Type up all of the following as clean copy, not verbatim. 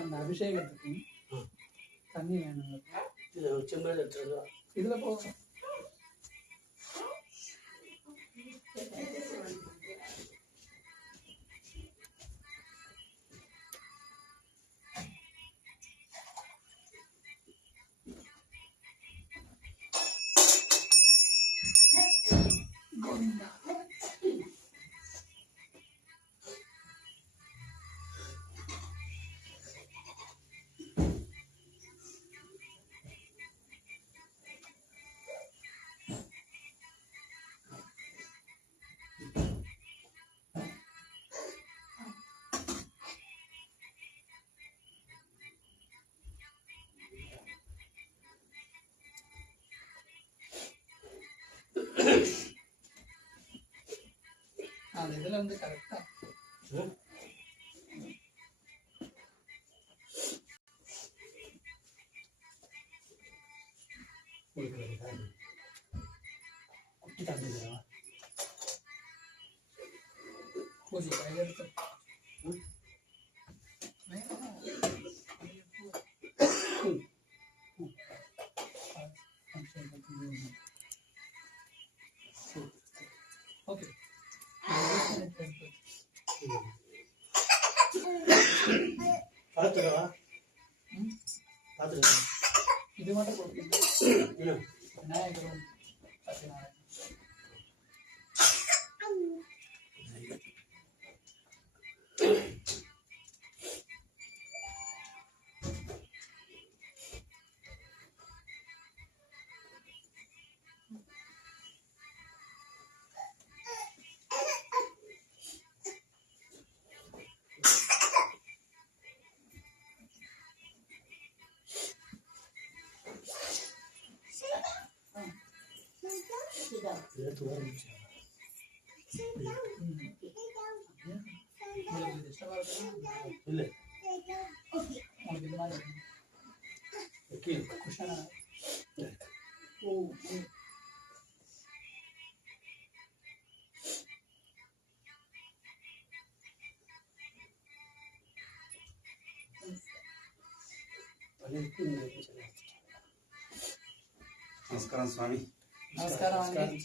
அந்த அபிஷேகத்துக்கு தண்ணி வேணும். இதுல போகும். அந்த இதுல வந்து கரெக்டா குட்டி தந்துடுவா. பூஜை கையில் எடுத்து ஓகே. இது மட்டும் கொடுக்கணும். விநாயகரும் சத்யநாராயணன் నమస్కారం స్వామి. నమస్కారం అండి.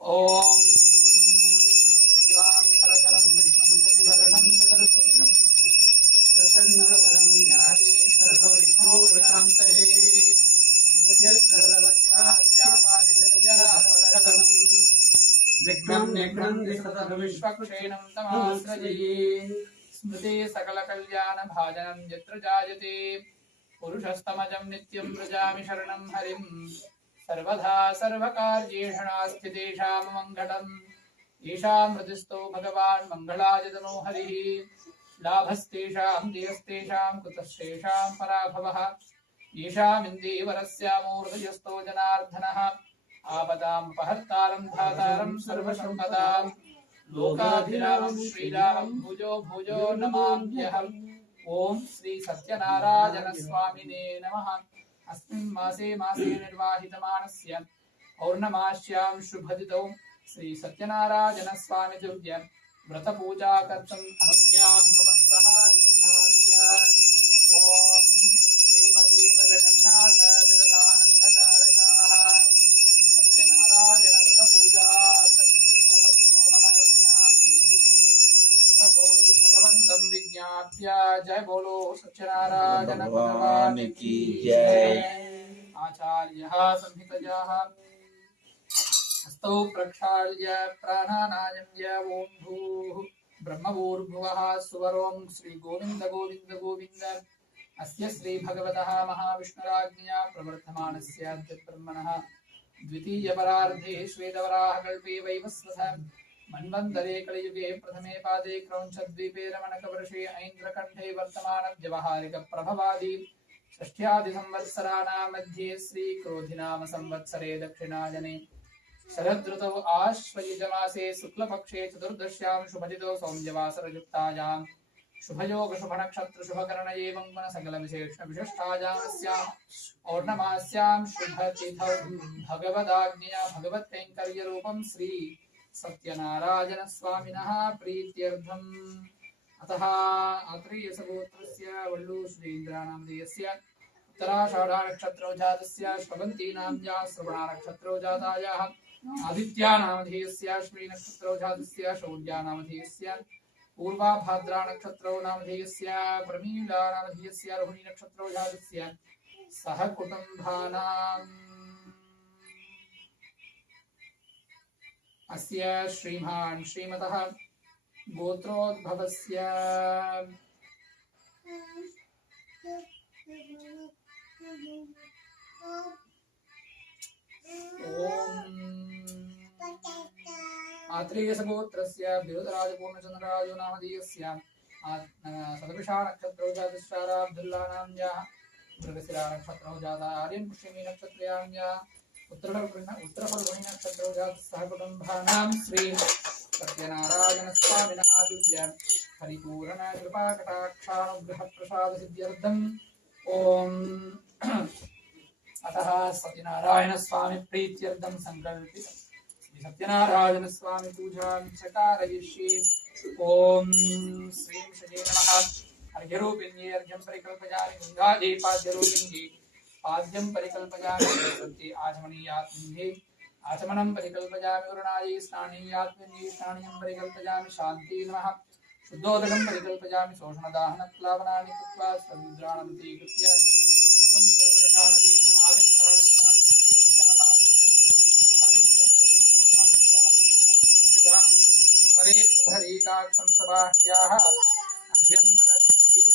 ओम शुक्लां भरधरं विष्णुं शशिवर्णं चतुर्भुजं प्रसन्नवदनं ध्यायेत् सर्वविघ्नोपशान्तये यस्य सर्ववक्त्राद्यापादिदशजरापरधनं विघ्नं निघ्नं विश्वक्षेणं तमाश्रये स्मृते सकलकल्याणभाजनं यत्र जायते पुरुषस्तमजं नित्यं व्रजामि शरणं हरिं सर्वधा सर्वकार्येषु नास्तितेषां मङ्गलम् येषां हृदिस्थो भगवान् मङ्गलायतनो हरिः लाभस्तेषां देयस्तेषां कुतस्तेषां पराभवः येषामिन्दीवरस्यामूर्धयस्तो जनार्दनः आपदामुपहर्तारं धातारं सर्वसम्पदां लोकाभिरामं श्रीरामं भुजो भुजो नमाम्यहम्। ओम श्री सत्यनारायण स्वामिने नमः। अस्मिन् मासे निर्वाहितमानस्य पौर्णमास्यां शुभतिथौ श्री सत्यनारायण स्वामी दिव्य व्रत पूजा कर्तुम् अनुज्ञां भवन्तः विज्ञाप्य ओम देवदेव जगन्नाथ जगदानन्दकारकाः सत्यनारायण व्रत पूजा कर्तुं प्रवक्तोऽहमनुज्ञां देहि मे प्रभो इति भगवन्तं विज्ञाप्य प्राप्य जय बोलो सत्यनारायण भगवान की जय। आचार्यः संहितयाः हस्तौ प्रक्षाल्य प्राणानायम्य ओं भूः ब्रह्मभूर्भुवः सुवरों श्री गोविंद गोविंद गोविंद अस्य श्री भगवतः महाविष्णुराज्ञया प्रवर्तमानस्य ब्रह्मणः द्वितीयपरार्धे श्वेतवराहकल्पे वैवस्वतः मन्वन्तरे कलियुगे प्रथमे पादे क्रौञ्चद्वीपे रमणकवर्षे ऐन्द्रकण्ठे वर्तमानव्यवहारिकप्रभवादि षष्ठ्यादिसंवत्सराणां मध्ये श्रीक्रोधिनाम संवत्सरे दक्षिणायने शरदृतौ आश्वयुजमासे शुक्लपक्षे चतुर्दश्यां शुभजितो सौम्यवासरयुक्तायां शुभयोग शुभनक्षत्र शुभकरणये मंगल सकल विशेष विशिष्टायामस्यां और्णमास्यां शुभतिथौ भगवदाज्ञया भगवत्कैङ्कर्यरूपं श्री सत्यनारायण स्वामिनः प्रीत्यर्थम् अतः आत्रेयसगोत्रस्य वल्लू श्रीन्द्रानामधेयस्य उत्तराषाढानक्षत्रो जातस्य श्रवन्तीनाम्या श्रवणानक्षत्रो जातायाः आदित्यानामधेयस्य श्रीनक्षत्रो जातस्य शौर्यानामधेयस्य पूर्वाभाद्रा नक्षत्रो नामधेयस्य प्रमीला नामधेयस्य रोहिणी नक्षत्रो जातस्य सह कुटुम्बानाम् अस्य श्रीमान् श्रीमतः गोत्रोद्भवस्य आत्रेयसगोत्रस्य बिरुदराजपूर्णचन्द्रराजो नामधेयस्य सदपिषा नक्षत्रो जातश्चाराब्दुल्ला नाम्याः मृगशिरा नक्षत्रो जाता आर्यन् पुष्यमी नक्षत्रयाम्याः उत्तरफल्गुणी नक्षत्रो जातः कुटुम्बानां श्री सत्यनारायण स्वामिनः दिव्य परिपूर्ण कृपाकटाक्षानुग्रह प्रसाद सिद्ध्यर्थम् ओम् अतः सत्यनारायण स्वामी प्रीत्यर्थं संकल्पित सत्यनारायण स्वामी पूजां कारयिष्ये। ओम श्रीं श्री नमः। अर्घ्यरूपिण्ये अर्घ्यं परिकल्पयामि गङ्गादीपाद्यरूपिण्ये पाद्यं परिकल्पयामि सरस्वती आचमनीयात्मन्ये आचमनं परिकल्पयामि गुरुणायै स्नानीयात्मन्ये स्नानीयं परिकल्पयामि शान्ति नमः। शुद्धोदकं परिकल्पयामि शोषणदाहनप्लावनानि कृत्वा समुद्राणमतीकृत्य एकं देवजानदीम् स्मरे पुण्डरीकाक्षं सबाह्याः अभ्यन्तरस्थितिः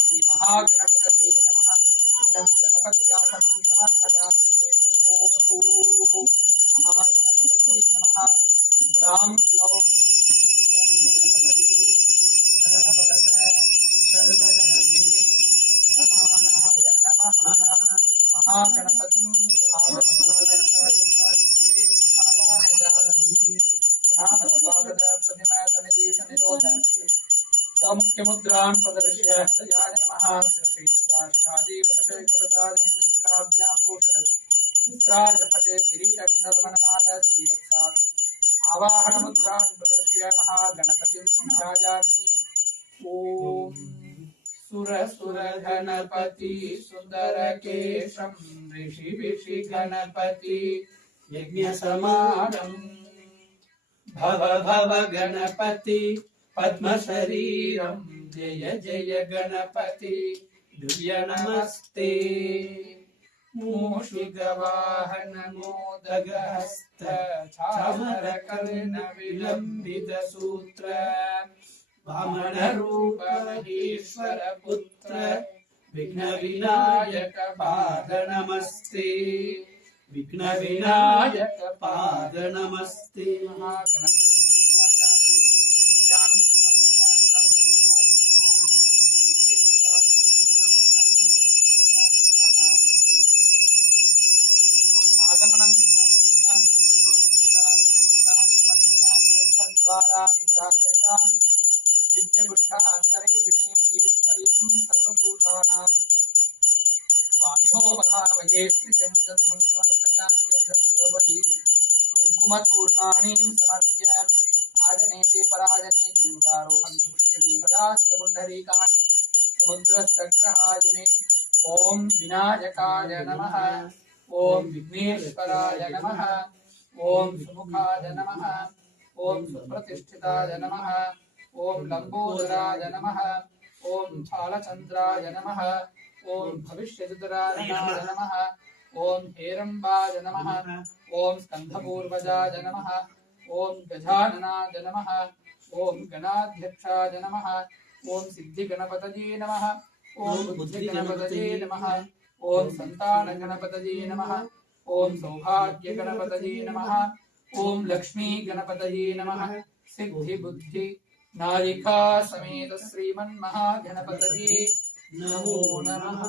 श्रीमहागणपतये नमः। इदं गणपत्यासनं समर्पयामि। ॐ भूः महागणपतये नमः। ग्रां ग्लौं गणपतये वरवरद सर्वजनमे रमानाय नमः। महागणपतिं स्वागत प्रतिमा समिदेश निरोध मुख्यमुद्रान् प्रदर्श्य हृदयाय नमः। शिरसीस्वाशिखादीपटकवचारम्भूषराभ्याम्भूषराजपटे किरीटकुण्डलवनमाल श्रीवत्सात् आवाहनमुद्रान् प्रदर्श्य महागणपतिं ध्यायामि। ॐ सुर गणपति सुन्दरकेशं ऋषि गणपति यज्ञसमानं भव गणपति पद्मशरीरं जय जय गणपति दिव्य नमस्ते। मूषिकवाहन मोदगहस्त चामरकर्ण विलम्बित सूत्र वामन रूप महेश्वर पुत्र विघ्न विनायक पाद नमस्ते। विघ्न विनायक पाद नमस्ते। कुंकुमचूर्णानीं समर्प्य आजनेते पराजने देवपारोहं पुष्कणे सदाश्च पुण्डरीकाणि समुद्रस्तग्रहाय ओम विनायकाय नमः। ओम विघ्नेश्वराय नमः। ओम सुमुखाय नमः। ओम सुप्रतिष्ठिताय नमः। ओम लंबोदराय नमः। ओम फालचंद्राय नमः ओम भविष्यदुतरायणाय नमः ओम हेरंबाय नमः ओम स्कंधपूर्वजाय नमः ओम गजाननाय नमः ओम गणाध्यक्षाय नमः ओम सिद्धिगणपतये नमः ओम बुद्धिगणपतये नमः ओम संतानगणपतये नमः ओम सौभाग्यगणपतये नमः ओम लक्ष्मी गणपतये नमः सिद्धि बुद्धि नारिका समेत श्रीमन्महागणपतये नमो नमः।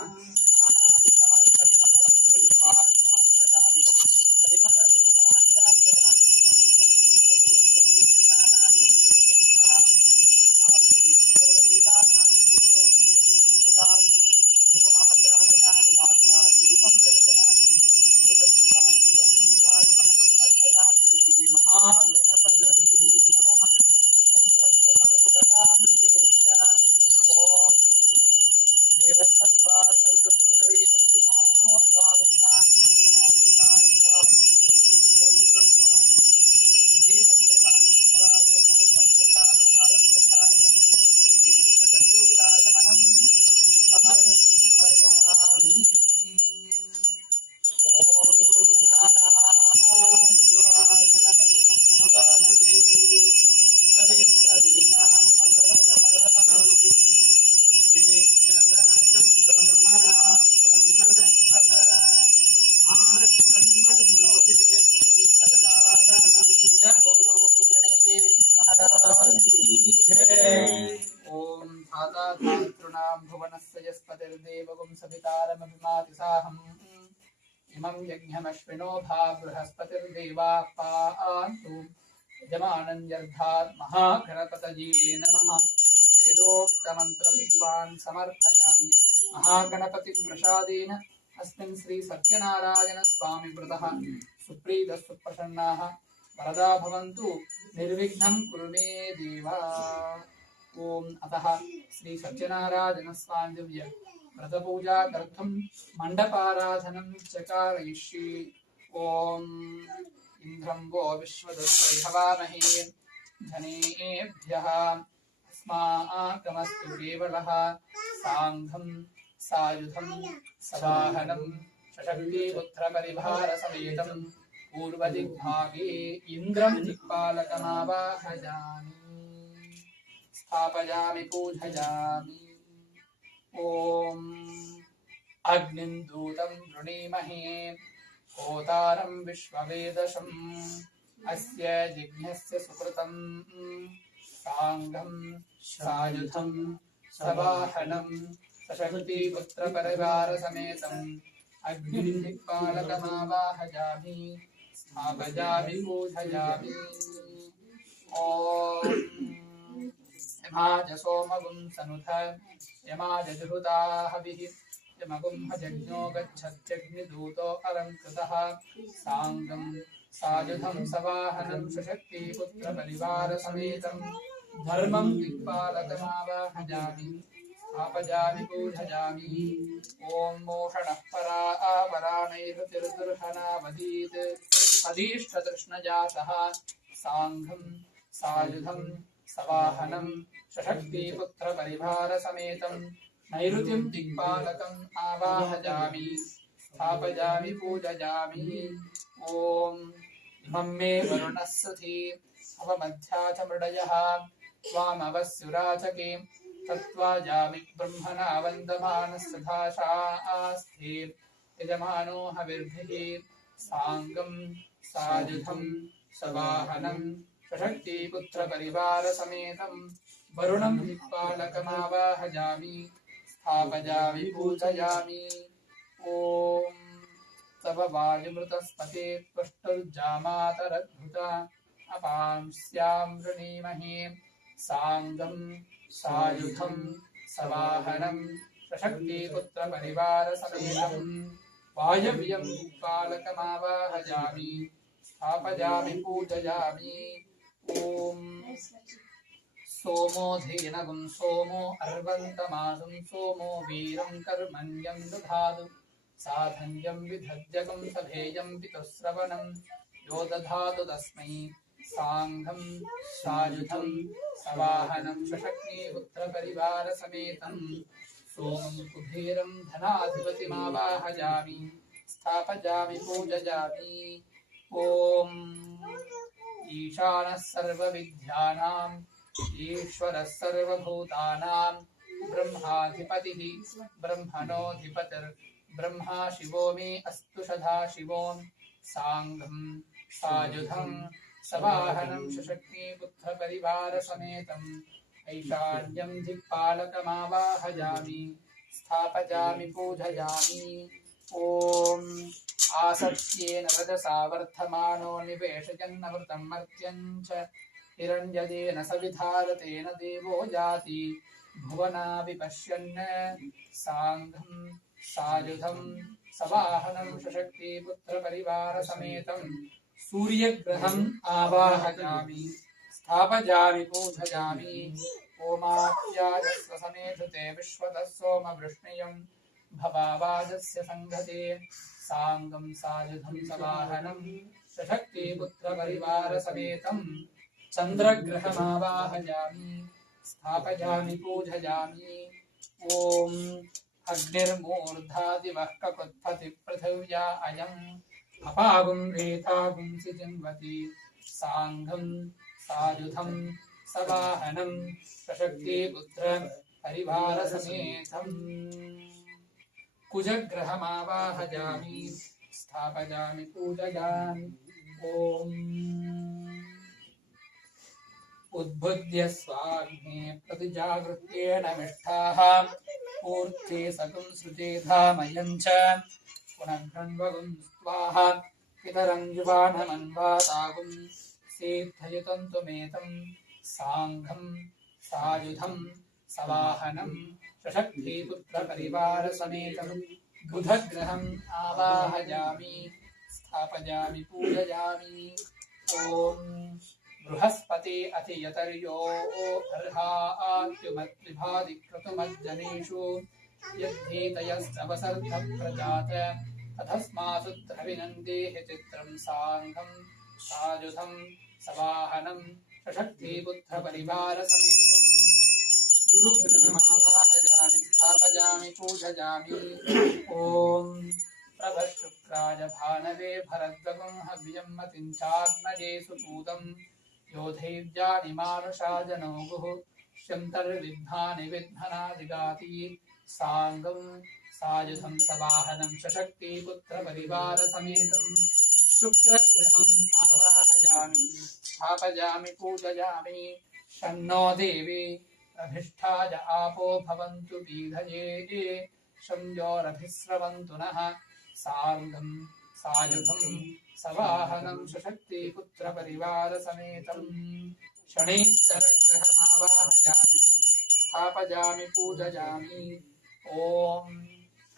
इमं यज्ञमश्विनो भा बृहस्पतिर्देवाः पान्तु यजमानन्यर्धात् महागणपतये नमः। वेदोक्तमन्त्रपुष्पान् समर्पयामि। महागणपतिप्रसादेन अस्मिन् श्री सत्यनारायण स्वामी व्रतः सुप्रीतः सुप्रसन्नाः वरदा भवन्तु निर्विघ्नं कुरु मे देव। ओम अतः श्री सत्यनारायण स्वामी दिव्य व्रतपूजा कर्तुं मण्डपाराधनं चकारयिष्ये। ओम इंद्रं वो विश्वदस्य हवामहे जनेभ्यः अस्माकमस्तु केवलः सांघं सायुधं सवाहनं शशक्तिपुत्रपरिवारसमेतं पूर्वदिग्भागे इन्द्रं दिक्पालकमावाहयामि स्थापयामि पूजयामि। ओम अग्निं दूतं वृणीमहे होतारं विश्ववेदशम् अस्य यज्ञस्य सुकृतं सांघं सायुधं सवाहनं सशक्तिपुत्रपरिवारसमेतम् अग्निं दिक्पालकमावाहयामि स्थापयामि पूजयामि। ओम यमाज सोमगुं सनुथ यमाज जुहुता हविः यमगुं हजज्ञो गच्छत्यग्निदूतो अलङ्कृतः सांगं सायुधं सवाहनं सुशक्तिपुत्रपरिवारसमेतं धर्मं दिक्पालकमावाहयामि स्थापयामि पूजयामि। ॐ मोषणः परा आवराणैरुतिर्दुर्हनावधीत् अधीष्टतृष्णजा सह सांघं सायुधं सवाहनं सशक्तिपुत्रपरिवारसमेतं नैऋतिं दिक्पालकम् आवाहयामि स्थापयामि पूजयामि। ॐ इमं मे वरुणः सुधी अवमध्या च मृडयः त्वामवस्युराचके तत्त्वाजामि ब्रह्मणा वन्दमानस्तथाशा आस्थे यजमानो हविर्भिः सांगं सायुधं सवाहनं सशक्तिपुत्रपरिवारसमेतं वरुणं दिक्पालकमावाहयामि स्थापयामि पूजयामि। ॐ तव वायुमृतस्पते त्वष्टुर्जामातरद्भुता अपांस्यां वृणीमहे सांगं सायुधं सवाहनं सशक्तिपुत्रपरिवारसमेतं वायव्यं दिक्पालकमावाहयामि स्थापयामि पूजयामि। ॐ सोमो धेनवं सोमो अर्वन्तमासं सोमो वीरं कर्मण्यं दधातु साधन्यं विधद्यगं सभेयं पितुश्रवणं यो दधातु तस्मै सांघं सायुधं सवाहनं सशक्तिपुत्रपरिवारसमेतं सोमं कुबेरं धनाधिपतिमावाहयामि स्थापयामि पूजयामि। ॐ ईशानः सर्वविद्यानां ईश्वरः सर्वभूतानां ब्रह्माधिपतिः ब्रह्मणोऽधिपतिर्ब्रह्मा शिवो मे अस्तु सदाशिवों सांघं सायुधं सवाहनं सशक्तिपुत्रपरिवारसमेतम् ऐशान्यं दिक्पालकमावाहयामि स्थापयामि पूजयामि। ॐ आसत्येन रजसा वर्धमानो निवेशयन्नमृतं मर्त्यं च हिरण्यजेन सविधारतेन देवो याति भुवना विपश्यन् सांघं सायुधं सवाहनं सशक्तिपुत्रपरिवारसमेतं सूर्यग्रहम् आवाहयामि स्थापयामि पूजयामि। ओमाप्यायस्व समेधुते विश्वतः सोमवृष्णियं भवावाजस्य संघते सांगं सायुधं सवाहनं सशक्तिपुत्रपरिवारसमेतं चन्द्रग्रहमावाहयामि स्थापयामि पूजयामि। ॐ अग्निर्मूर्धादिवः ककुत्पतिपृथिव्या अयम् अपागुं रेतागुंसि जिन्वति सांघं सायुधं सवाहनं सशक्तिपुत्रपरिवारसमेतं कुजग्रहमावाहयामि स्थापयामि पूजयामि। ॐ उद्बुद्ध्य स्वाग्ने प्रतिजागृत्येन मिष्ठाः ऊर्ध्वे सकं सृजेधामयं च पुनर्गण्वगुं स्वाहा पितरं युवानमन्वातागुं सेद्धयुतं त्वमेतं सांघं सायुधं सवाहनं सशक्तिपुत्रपरिवारसमेतं बुधग्रहम् आवाहयामि स्थापयामि पूजयामि। ॐ बृहस्पति अतियतर्यो अर्हात्युमत्रिभादिक्रतुमज्जनेषु यद्धीतयस्तवसर्धप्रजात तथस्मासु द्रविनन्देः चित्रं सांघं सायुधं सवाहनं सशक्तिपुत्रपरिवारसमेतं गुरुग्रहमावाहयामि स्थापयामि पूजयामि। ॐ प्रभशुक्राय भानवे भरद्वगं हव्यं मतिं चाग्नये सुपूतं योधैर्यानि मानुषाजनो गुः श्यन्तर्विद्धानि विद्मनादिगाति सांगं सायुधं सवाहनं सशक्तिपुत्रपरिवारसमेतं शुक्रग्रहम् आवाहयामि स्थापयामि पूजयामि। शन्नो देवी अभिष्ठाय आपो भवन्तु पीधये शंयोरभिस्रवन्तु नः सांघं सायुधं सवाहनं सशक्तिपुत्रपरिवारसमेतं शनैश्चरग्रहमावाहयामि स्थापयामि पूजयामि। ॐ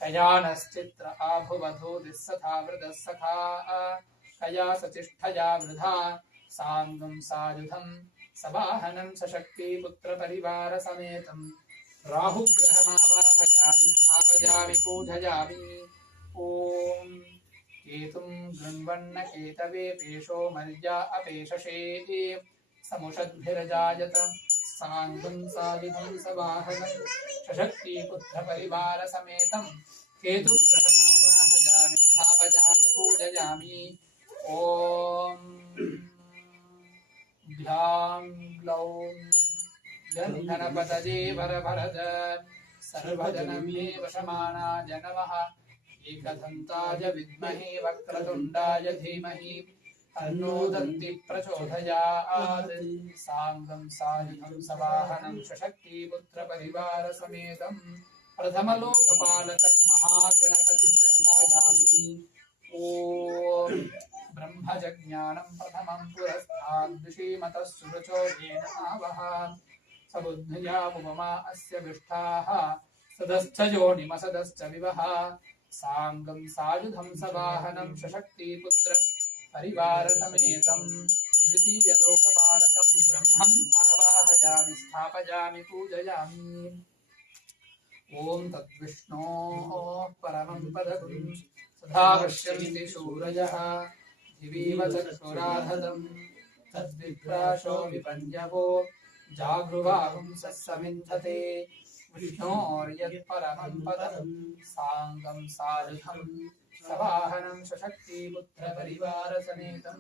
कयानश्चित्र आभुवधूदिस्सखा वृदः सखा कया सचिष्ठया वृधा सांगं सायुधं सवाहनं सशक्तिपुत्रपरिवारसमेतं राहुग्रहमावाहयामि स्थापयामि पूजयामि। ॐ केतुं गृण्वन्न केतवे पेशो मर्या अपेशशे समुषद्भिरजायत सांघं सायुधं सवाहनं सशक्तिपुत्रपरिवारसमेतं केतुग्रहमावाहयामि स्थापयामि पूजयामि। ॐ भ्लां ग्लौं गन्धनपतये वरभरद सर्वजनमे वशमानाय नमः एकदन्ताय विद्महे वक्रतुण्डाय धीमहि तन्नो दन्ति प्रचोदयात् सांघं सायुधं सवाहनं सशक्तिपुत्रपरिवारसमेतं प्रथमलोकपालकं महागणपतिं ध्यायामि। ॐ ब्रह्मजज्ञानं प्रथमं पुरस्ताद्विषीमतः सुरचो येन आवः सबुद्धयामुपमा अस्य विष्ठाः सदश्च योनिमसदश्च विवः सांगं सायुधं सवाहनं सशक्तिपुत्रपरिवारसमेतं द्वितीयलोकपालकं ब्रह्मम् आवाहयामि स्थापयामि पूजयामि। ॐ तद्विष्णोः परमं पदं सदा पश्यन्ति शूरयः दिवीव चक्षुराधदं तद्विप्राशो विपन्यवो जागृवाहुंसः समिन्धते विष्णोर्यत्परमं पदं साङ्गं सारुधं सवाहनं सशक्तिपुत्रपरिवारसमेतं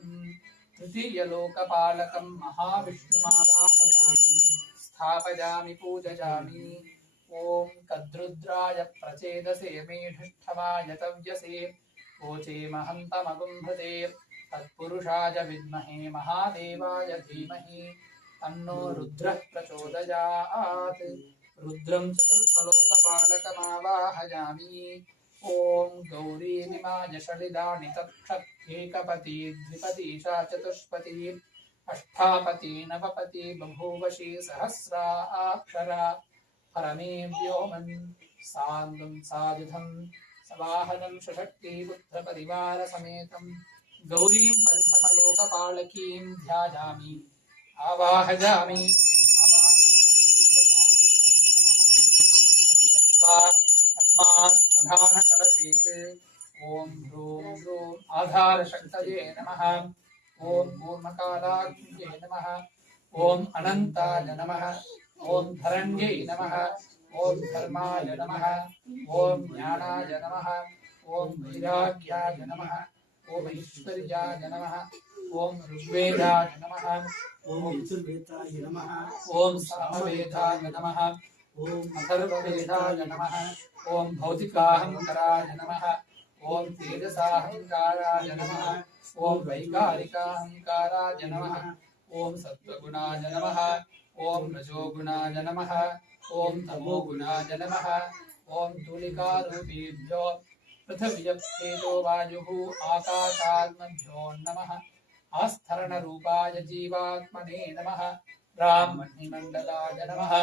तृतीयलोकपालकं महाविष्णुमावाहयामि स्थापयामि पूजयामि ॐ तद्रुद्राय प्रचेदसे मेढष्ठवाय तव्यसे वोचे महन्तमगुम्भते तत्पुरुषाय विद्महे महादेवाय धीमहि तन्नो रुद्रः प्रचोदयात् रुद्रं चतुर्थलोकपालकमावाहयामि ॐ गौरीमिमाय षडिदानि तत्क्षत्येकपती द्विपतीशा चतुष्पती अष्टापती नवपती बभूवशी सहस्राक्षरा परमे व्योमन् साङ्गं सायुधं सवाहनं सशक्तिपुत्रपरिवारसमेतं गौरीं पञ्चमलोकपालकीं ध्यायामि आवाहयामि अस्मात् प्रधानकलशेत् ॐ ह्रूं ह्रूं आधारशक्तये नमः ॐ कूर्मकालाग्न्यै नमः ॐ अनन्ताय नमः ॐ धरण्यै नमः ॐ धर्माय नमः ॐ ज्ञानाय नमः ॐ वैराग्याय नमः ॐ ऐश्वर्याय नमः ॐ ऋग्वेदाय नमः ॐ यजुर्वेदाय नमः ॐ सामवेदाय नमः ॐ अथर्ववेदाय नमः ॐ भौतिकाहंकाराय नमः ॐ तेजसाहंकाराय नमः ॐ वैकारिकाहंकाराय नमः ॐ सत्त्वगुणाय नमः ॐ रजोगुणाय नमः ॐ तमोगुणाय नमः ॐ धूलिकारूपेभ्यो पृथिव्यप्तेजो वायुः आकाशात्मभ्यो नमः आस्थरणरूपाय जीवात्मने नमः ब्राह्मणिमण्डलाय नमः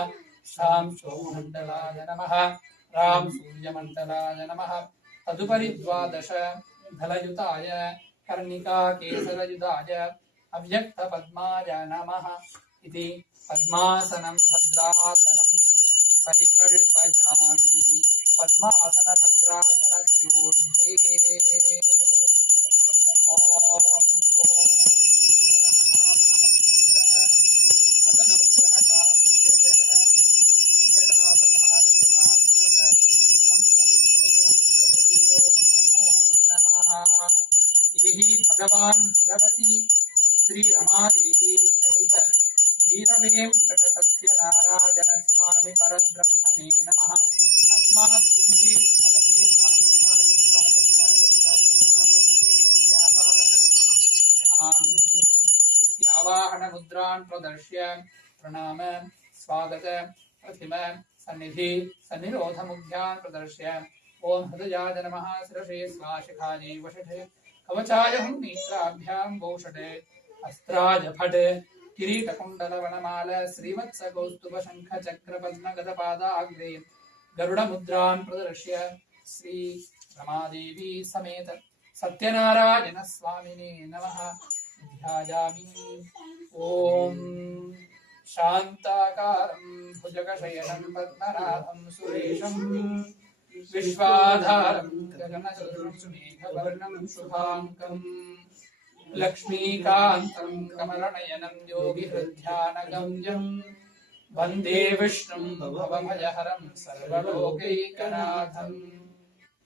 सां सोममण्डलाय नमः रां सूर्यमण्डलाय नमः तदुपरि द्वादश धलयुताय कर्णिकाकेसरयुताय अव्यक्तपद्माय नमः इति पद्मासनं भद्रासनं परिकल्पयामि पद्मासनभद्रासनस्योर्ध्वे भगवान भगवती श्री रमादेवी सहित वीरवेंकट सत्यनारायण स्वामी परब्रह्मणे नमः अस्मात् कुंभी कलशे इत्यावाहन मुद्रान् प्रदर्श्य प्रणाम स्वागत प्रथिम सन्निधि सन्निरोध मुद्रान् प्रदर्श्य ओम हृदयाय नमः शिरसे स्वाशिखायै वषठे कवचाय हुं नेत्राभ्यां वौषटे अस्त्राय फट् किरीटकुण्डलवनमाल श्रीवत्सकौस्तुभ शंख चक्र पद्मगदपादाग्रे गरुडमुद्रान् प्रदर्श्य श्री रमादेवी समेत सत्यनारायण स्वामिने नमः ध्यायामि ओम शान्ताकारं भुजगशयनं पद्मनाभं सुरेशं विश्वाधारं गगनचतुर्भुजं मेघवर्णं शुभाङ्गं लक्ष्मीकान्तं कमलनयनं योगिहृद्ध्यानगम्यं वन्दे विष्णुं भवभयहरं सर्वलोकैकनाथं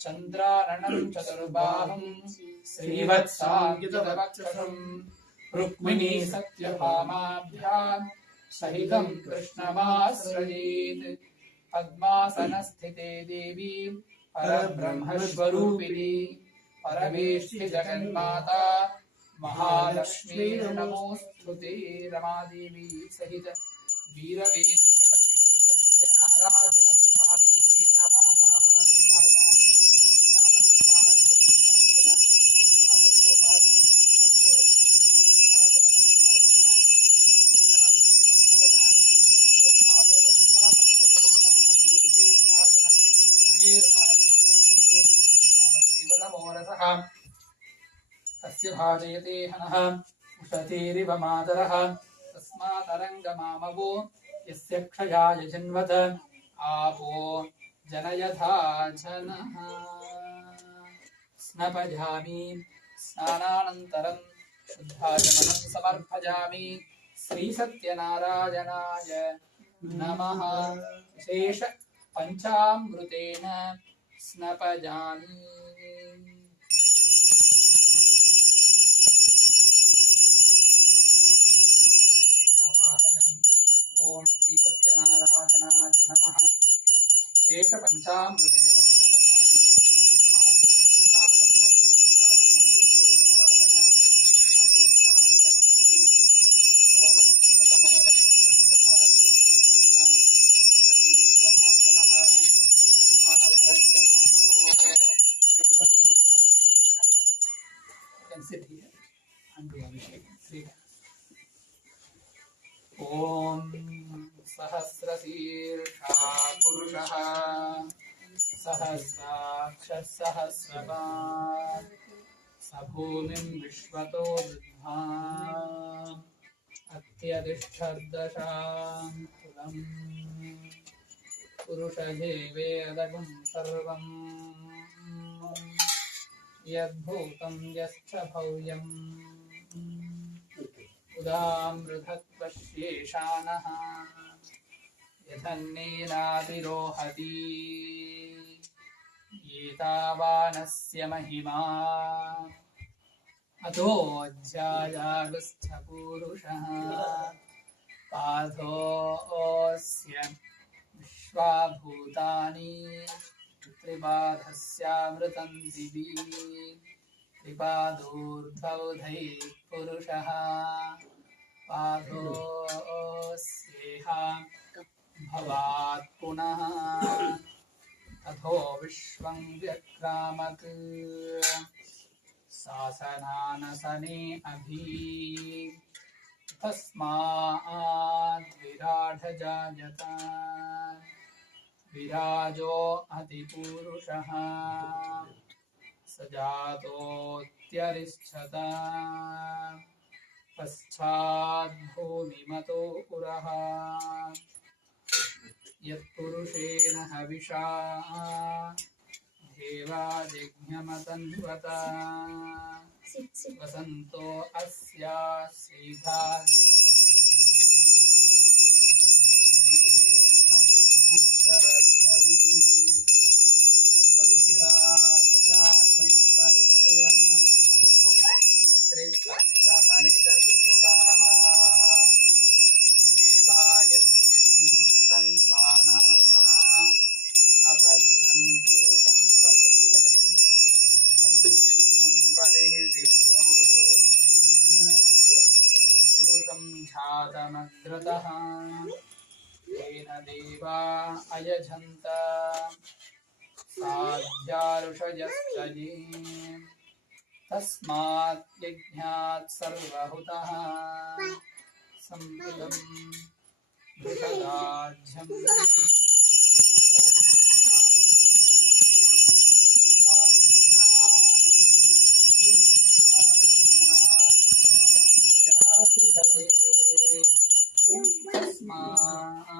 चन्द्राननं चतुर्बाहुं श्रीवत्साङ्गितवक्षसं रुक्मिणी सत्यभामाभ्यां सहितं कृष्णमाश्रयेत् पद्मासनस्थिते देवी परब्रह्मस्वरूपिणी परमेष्ठि जगन्माता महालक्ष्मी नमोस्तुते रमादेवी सहित वीरवेंकट सत्यनारायण स्वामिने नमः तस्य भाजयते हनः उषतीरिव मातरः तस्मादरङ्गमामवो यस्य क्षयाय जन्मत आपो जनयथा जनः स्नपयामि स्नानानन्तरं शुद्धाचमनं समर्पयामि। श्री सत्यनारायणाय नमः। शेष पंचामृतेन स्नपयामि। ओम श्री सत्यनारायणाय नमः। शेष पंचामृतेन स्नपयामि। Sit here and do Abhishek. 3 times. Om Sahasrasirša Puruषः Sahasraksha Sahasrapad Sabhumim Vishvato Vidbham Atyadishthardasham Tulam Purushaje Vedagam Sarvam Yadbhutam Yascha Bhavyam उदामृतत्वशेषानः यथन्नेनातिरोहति एतावानस्य महिमा अथोऽध्यायागुस्थपूरुषः पाथोऽस्य विश्वाभूतानि त्रिपादस्यामृतं दिवि त्रिपादोर्ध्वौधैः पुरुषः पादोऽस्येह भवात् पुनः अथो विश्वं व्यक्रामत् शासनानसने अभि तस्माद् विराडजायत विराजो अतिपूरुषः सजातोऽत्यरिष्ठत पश्चाद्भूमिमतो पुरः यत्पुरुषेण हविषा देवा जिज्ञमतन्वत वसन्तो अस्या त्रिसप्तसनिदकृताः देवायत्यज्ञं तन्वानाः अबध्नन् पुरुषं पशुं संजिघ्नं परिहृदिप्रौक्षन् पुरुषं झातमग्रतः तेन देवा अयजन्त साध्यारुषयश्च ये तस्मात् यज्ञात् सर्वहुतः सम्पदं बृहदाज्यम् तस्मात्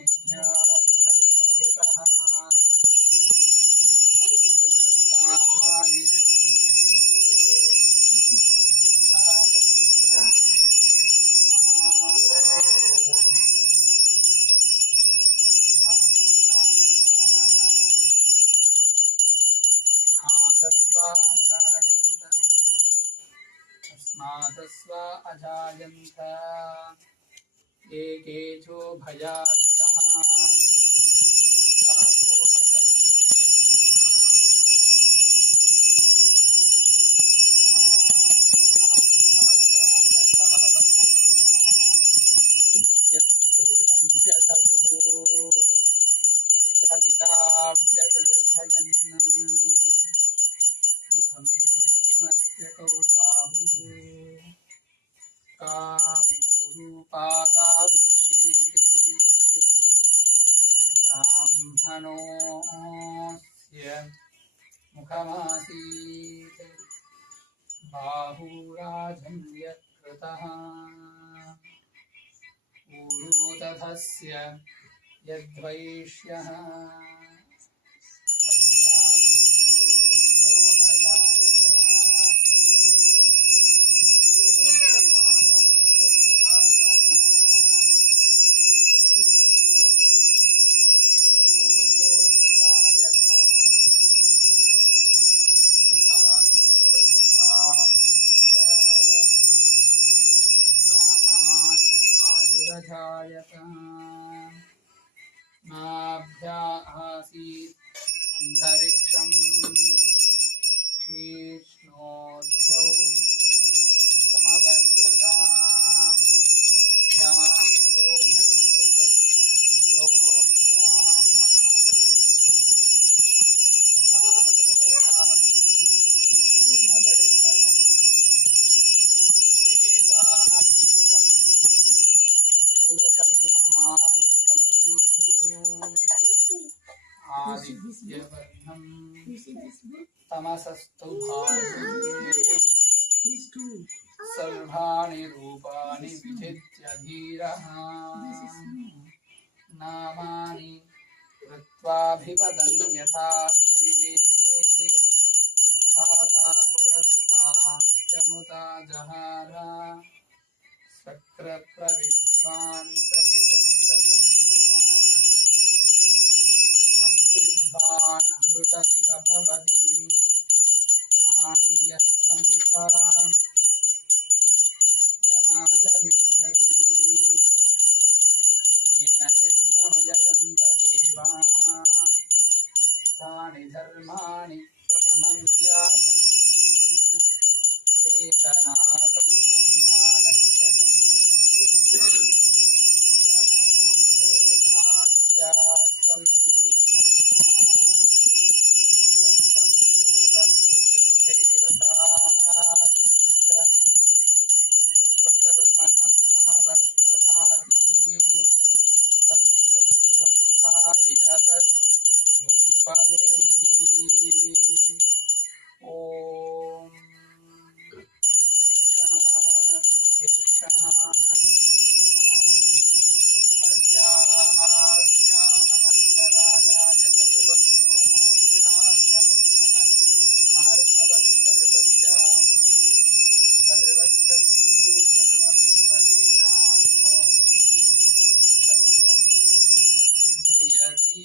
यज्ञात् सर्वहुतः तस्मादस्व अजायन्त एकेचो भयादः यावो हजन्ते तस्मात् यत्पुरुषं व्यधुः कथिताभ्यगर्भयन् मुखं किमस्य कौ बाहुः कापूरुपादारुच्छेदे ब्राह्मणोऽस्य मुखमासीत् बाहुराजन्यकृतः पूरोदधस्य यद्वैष्यः पुरजायत नाभ्या आसीत् अन्तरिक्षम् शीर्ष्णोऽध्यौ समवर्तता यां भूमिर्भृतः प्रोक्ताः तथा लोकाग्निं नदर्शयन् वेदाहमेतं पुरुषं महान्तम् आदित्यवर्णं तमसस्तु भास्वते सर्वाणि रूपाणि विचित्य धीरः नामानि कृत्वाभिवदन् यथास्ते भासा पुरस्ताच्चमुता जहार शक्रप्रविद्वान् विद्वान् अमृत इह भवति नान्यः सम्पा जनाय विद्यते येन यज्ञमयजन्त देवाः तानि धर्माणि प्रथमं यासन् शेषनाकं महिमानस्य कंसे प्रपूर्वे साध्याः सन्ति देवाः यत्तं भूतस्य निर्भेदतात् स्वकर्मणस्तमवर्तथाति तस्य स्वस्था विदधत् रूपमेति ॐ शान्ति पर्याप्या अनन्तरायाय सर्वतोमुखिराध्यमुत्थन महर्भवति सर्वस्यास्ति सर्वस्य सिद्धि सर्वमेव तेनाप्नोति सर्वं जयति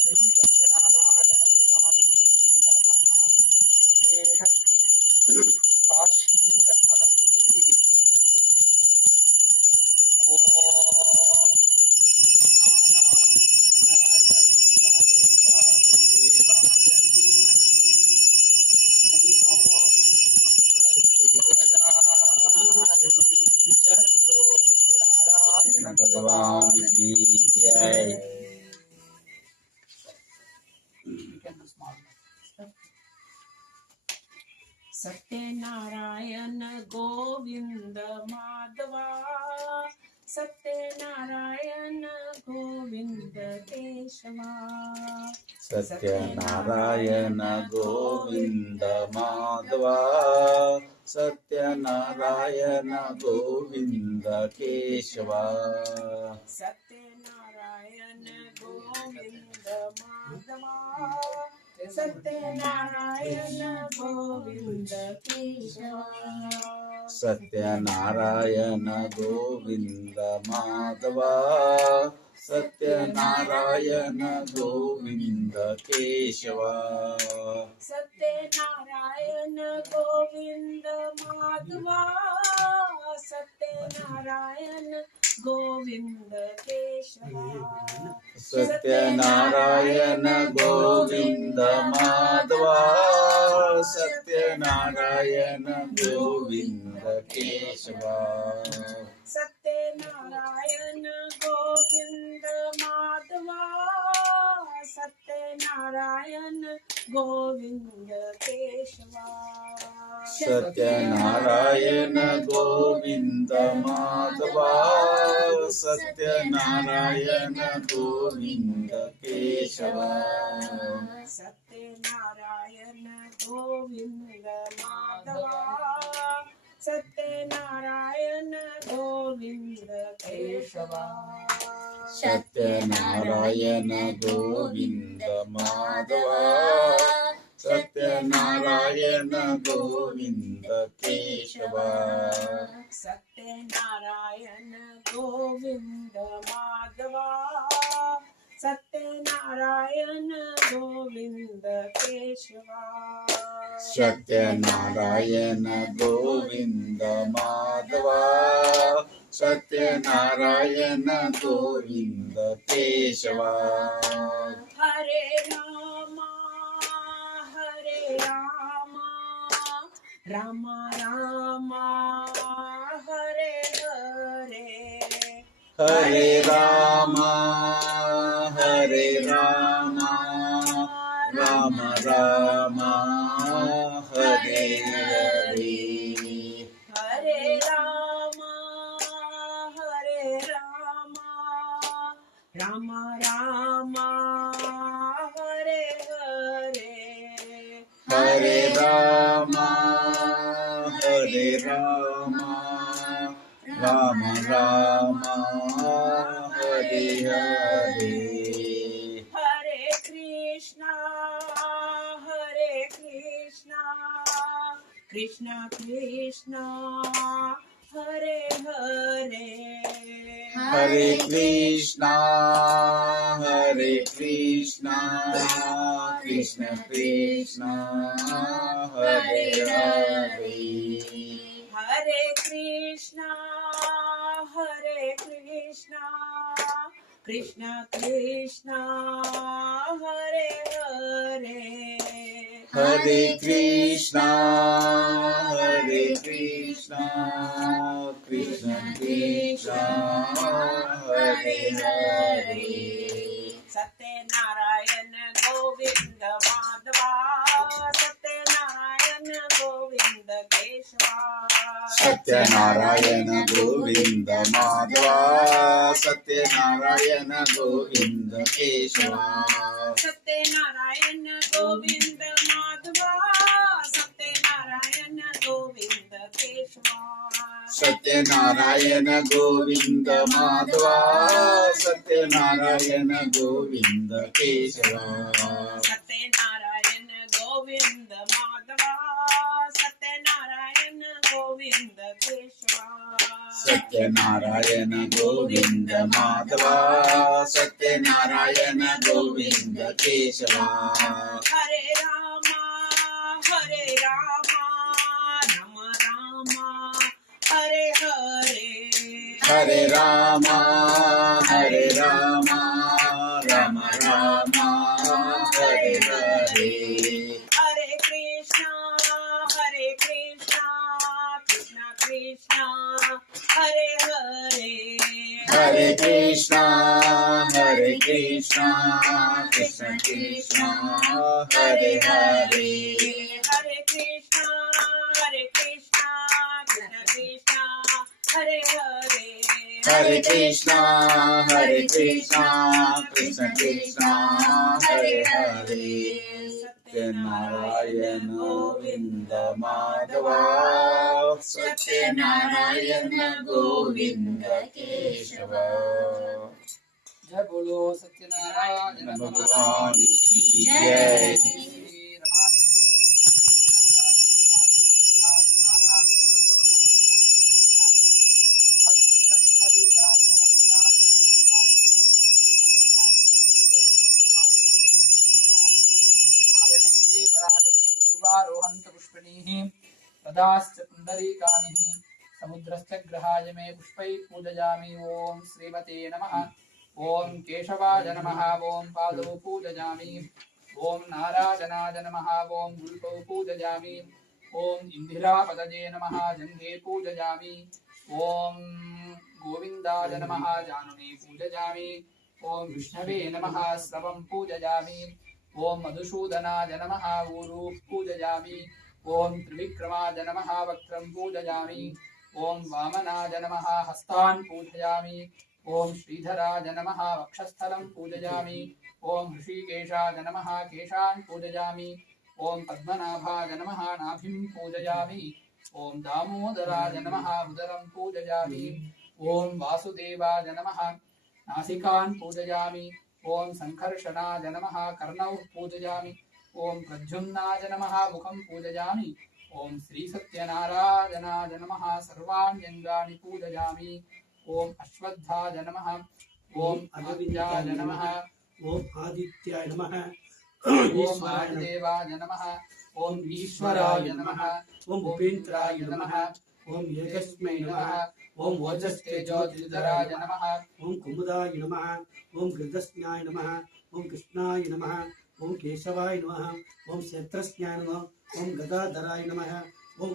श्री सत्यनारायण स्वामिने नमः शेष काश्मीरफलं विवेक्यम् ॐ नारायणाय विद्महे वासुदेवाय धीमहि तन्नो प्रचोदयात् जय बोलो सत्यनारायण भगवान की जय। सत्यनारायण गोविंद माधवा सत्यनारायण गोविंद केशवा सत्यनारायण गोविंद माधवा सत्यनारायण गोविंद केशवा सत्यनारायण गोविंद माधवा सत्यनारायण गोविंद केशवा सत्यनारायण गोविंद माधवा सत्यनारायण गोविंद केशवा सत्यनारायण गोविंद माधवा सत्यनारायण गोविंद केशवा सत्यनारायण गोविंद माधवा सत्यनारायण गोविंद केशवा सत्यनारायण गोविंद माधवा सत्यनारायण गोविंद केशवा सत्यनारायण गोविंद माधवा सत्यनारायण गोविंद केशवा सत्यनारायण गोविंद माधवा सत्यनारायण गोविंद केशवा सत्यनारायण गोविंद माधवा सत्यनारायण गोविंद केशवा सत्यनारायण गोविंद माधवा सत्यनारायण गोविंद केशवा सत्यनारायण गोविंद माधव सत्यनारायण गोविंद केशव हरे राम राम राम हरे हरे हरे राम राम राम हरे हरे हरे राम राम राम हरे हरे हरे राम राम राम हरे हरे हरे कृष्णा कृष्ण कृष्ण हरे हरे हरे कृष्णा कृष्ण कृष्ण हरे हरे हरे कृष्णा कृष्ण कृष्ण हरे हरे हरे कृष्णा कृष्ण कृष्ण हरे हरे सत्यनारायण गोविंद माधवा सत्यनारायण गोविंद केशवा सत्यनारायण गोविंद माधवा सत्यनारायण गोविंद केशवा सत्यनारायण गोविंद माधवा सत्यनारायण गोविंद केशवा सत्यनारायण गोविंद माधवा सत्यनारायण गोविंद केशवा सत्यनारायण गोविंद माधवा सत्यनारायण गोविंद केशवा सत्यनारायण गोविंद माधवा सत्यनारायण गोविंद केशवा हरे राम राम राम हरे हरे हरे राम राम राम हरे हरे हरे कृष्णा कृष्ण कृष्ण हरे हरे हरे कृष्णा कृष्ण कृष्ण हरे हरे हरे कृष्णा कृष्ण कृष्ण हरे हरे हरे कृष्णा कृष्ण कृष्ण हरे हरे सत्यनारायण गोविंद माधवा सत्यनारायण गोविंद केशव जय बोलो सत्यनारायण भगवान की जय तदाश्च पुण्डरीकानि समुद्रश्च ग्रहाय मे पुष्पैः पूजयामि ओम श्रीमते नमः ओम केशवाय नमः ओम पादौ पूजयामि ओम नारायणाय नमः ओम गुल्फौ पूजयामि ओम इंदिरापदये नमः जङ्घे पूजयामि ओम गोविन्दाय नमः जानुने पूजयामि ओम विष्णवे नमः स्रवं पूजयामि ओम मधुसूदनाय नमः ऊरुः पूजयामि ओम त्रिविक्रमाय नमः वक्त्रं पूजयामि ओम वामनाय नमः हस्तान् पूजयामि ओम श्रीधराय नमः वक्षस्थलं पूजयामि ओम ऋषिकेशाय नमः केशान् पूजयामि ओम पद्मनाभाय नमः नाभिं पूजयामि ओम दामोदराय नमः उदरं पूजयामि ओम वासुदेवाय नमः नासिकान् पूजयामि ओम संकर्षणाय नमः कर्णौ पूजयामि ओम प्रद्युम्नाय नमः मुखं पूजयामि ओम श्री सत्यनारायणाय नमः सर्वाण्यङ्गानि पूजयामि ओम अश्वत्थाय नमः ओम आदित्याय नमः ओम आदित्याय नमः ओम आदिदेवाय नमः ओम ईश्वराय नमः ओम उपेन्द्राय नमः ओम यजस्मै नमः ओम वजस्तेजोधराय नमः ओम कुमुदाय नमः ओम गृधस्नाय नमः ओम कृष्णाय नमः ओम केशवाय नमः ओम क्षेत्रस्नाय नमः ओम गदाधराय नमः ओम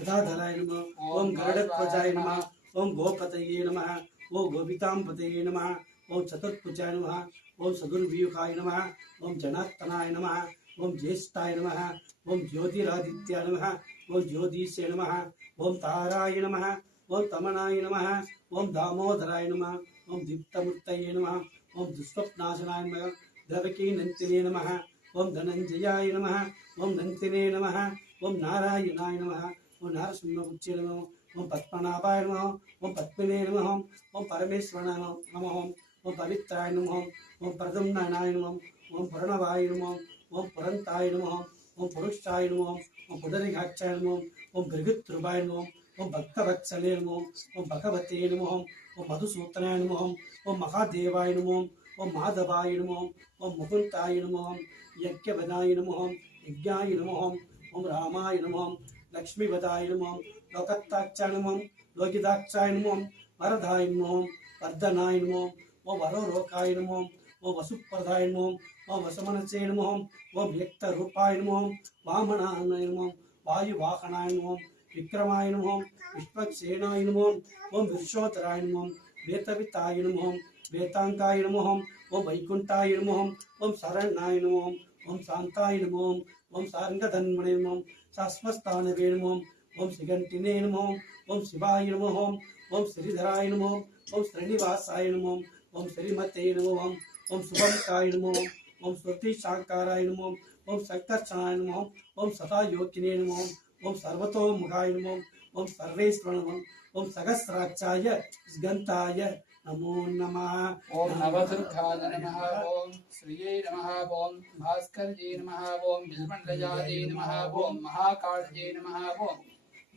गदाधराय नमः ओम गरुडध्वजाय नमः ओम गोपतये नमः ओम गोपितांपतये नमः ओम चतुर्भुजाय नमः ओम सदुर्व्यूहाय नमः ओम जनार्दनाय नमः ओम ज्येष्ठाय नमः ओम ज्योतिरादित्याय नमः ओम ज्योतिषे नमः ओम ताराय नमः ओम तमनाय नमः ओम दामोदराय नमः ओम दीप्तमूर्तये नमः ओम दुष्स्वप्नाशनाय नमः द्रवकी नन्तिने नमः ओम धनञ्जयाय नमः ओम नन्तिने नमः ओम नारायणाय नमः ओम नारसिंहपुच्छे नमः ओम पद्मनाभाय नमः ओम पद्मिने नमः ओम परमेश्वराय नमः ओम पवित्राय नमः ओम प्रद्युम्नाय नमः ओम प्रणवाय नमः ओम पुरन्ताय नमः ओम पुरुषाय नमः ओम पुडरिकाक्षाय नमः ओम गृहत्रुभाय नमः ओम भक्तवत्सले नमः ओम भगवते नमः ओम मधुसूदनाय नमः ओम महादेवाय नमः ओम माधवाय नमः ओम मुकुन्दाय नमः यज्ञवदाय नमः यज्ञाय नमः ओम रामाय नमः लक्ष्मीवदाय नमः लोकत्ताक्षाय नमः लोकिताक्षाय नमः वरदाय नमः वर्धनाय नमः ओम वरोरोकाय नमः ओम वसुप्रदाय नमः ओम वसमनसे नमः ओम व्यक्तरूपाय नमः वामनाय नमः वायुवाहनाय नमः विक्रमाय नमः विश्वक्सेनाय नमः ओम विश्वोत्तराय नमः वेतविताय नमः वेतांकाय नमः ओम वैकुंठाय नमः ओम शरणाय नमः ओम शांताय नमः ओम सारंगधन्मने नमः शाश्वतस्थानवे नमः ओम श्रीघंटिने नमः ओम शिवाय नमः ओम श्रीधराय नमः ओम श्रीनिवासाय नमः ओम श्रीमते नमः ओम शुभंकाय नमः ओम श्रुति शांकाराय नमः ओम संकर्षणाय नमः ओम सदायोगिने नमः ओम सर्वतोमुखाय नमः ओम सर्वेश्वर नमः ओम सहस्राक्षाय स्गन्ताय नमो नमः ओम नवदुर्गाय नमः ओम श्रीये नमः ओम भास्करये नमः ओम बिल्मण्डलजाये नमः ओम महाकालये नमः ओम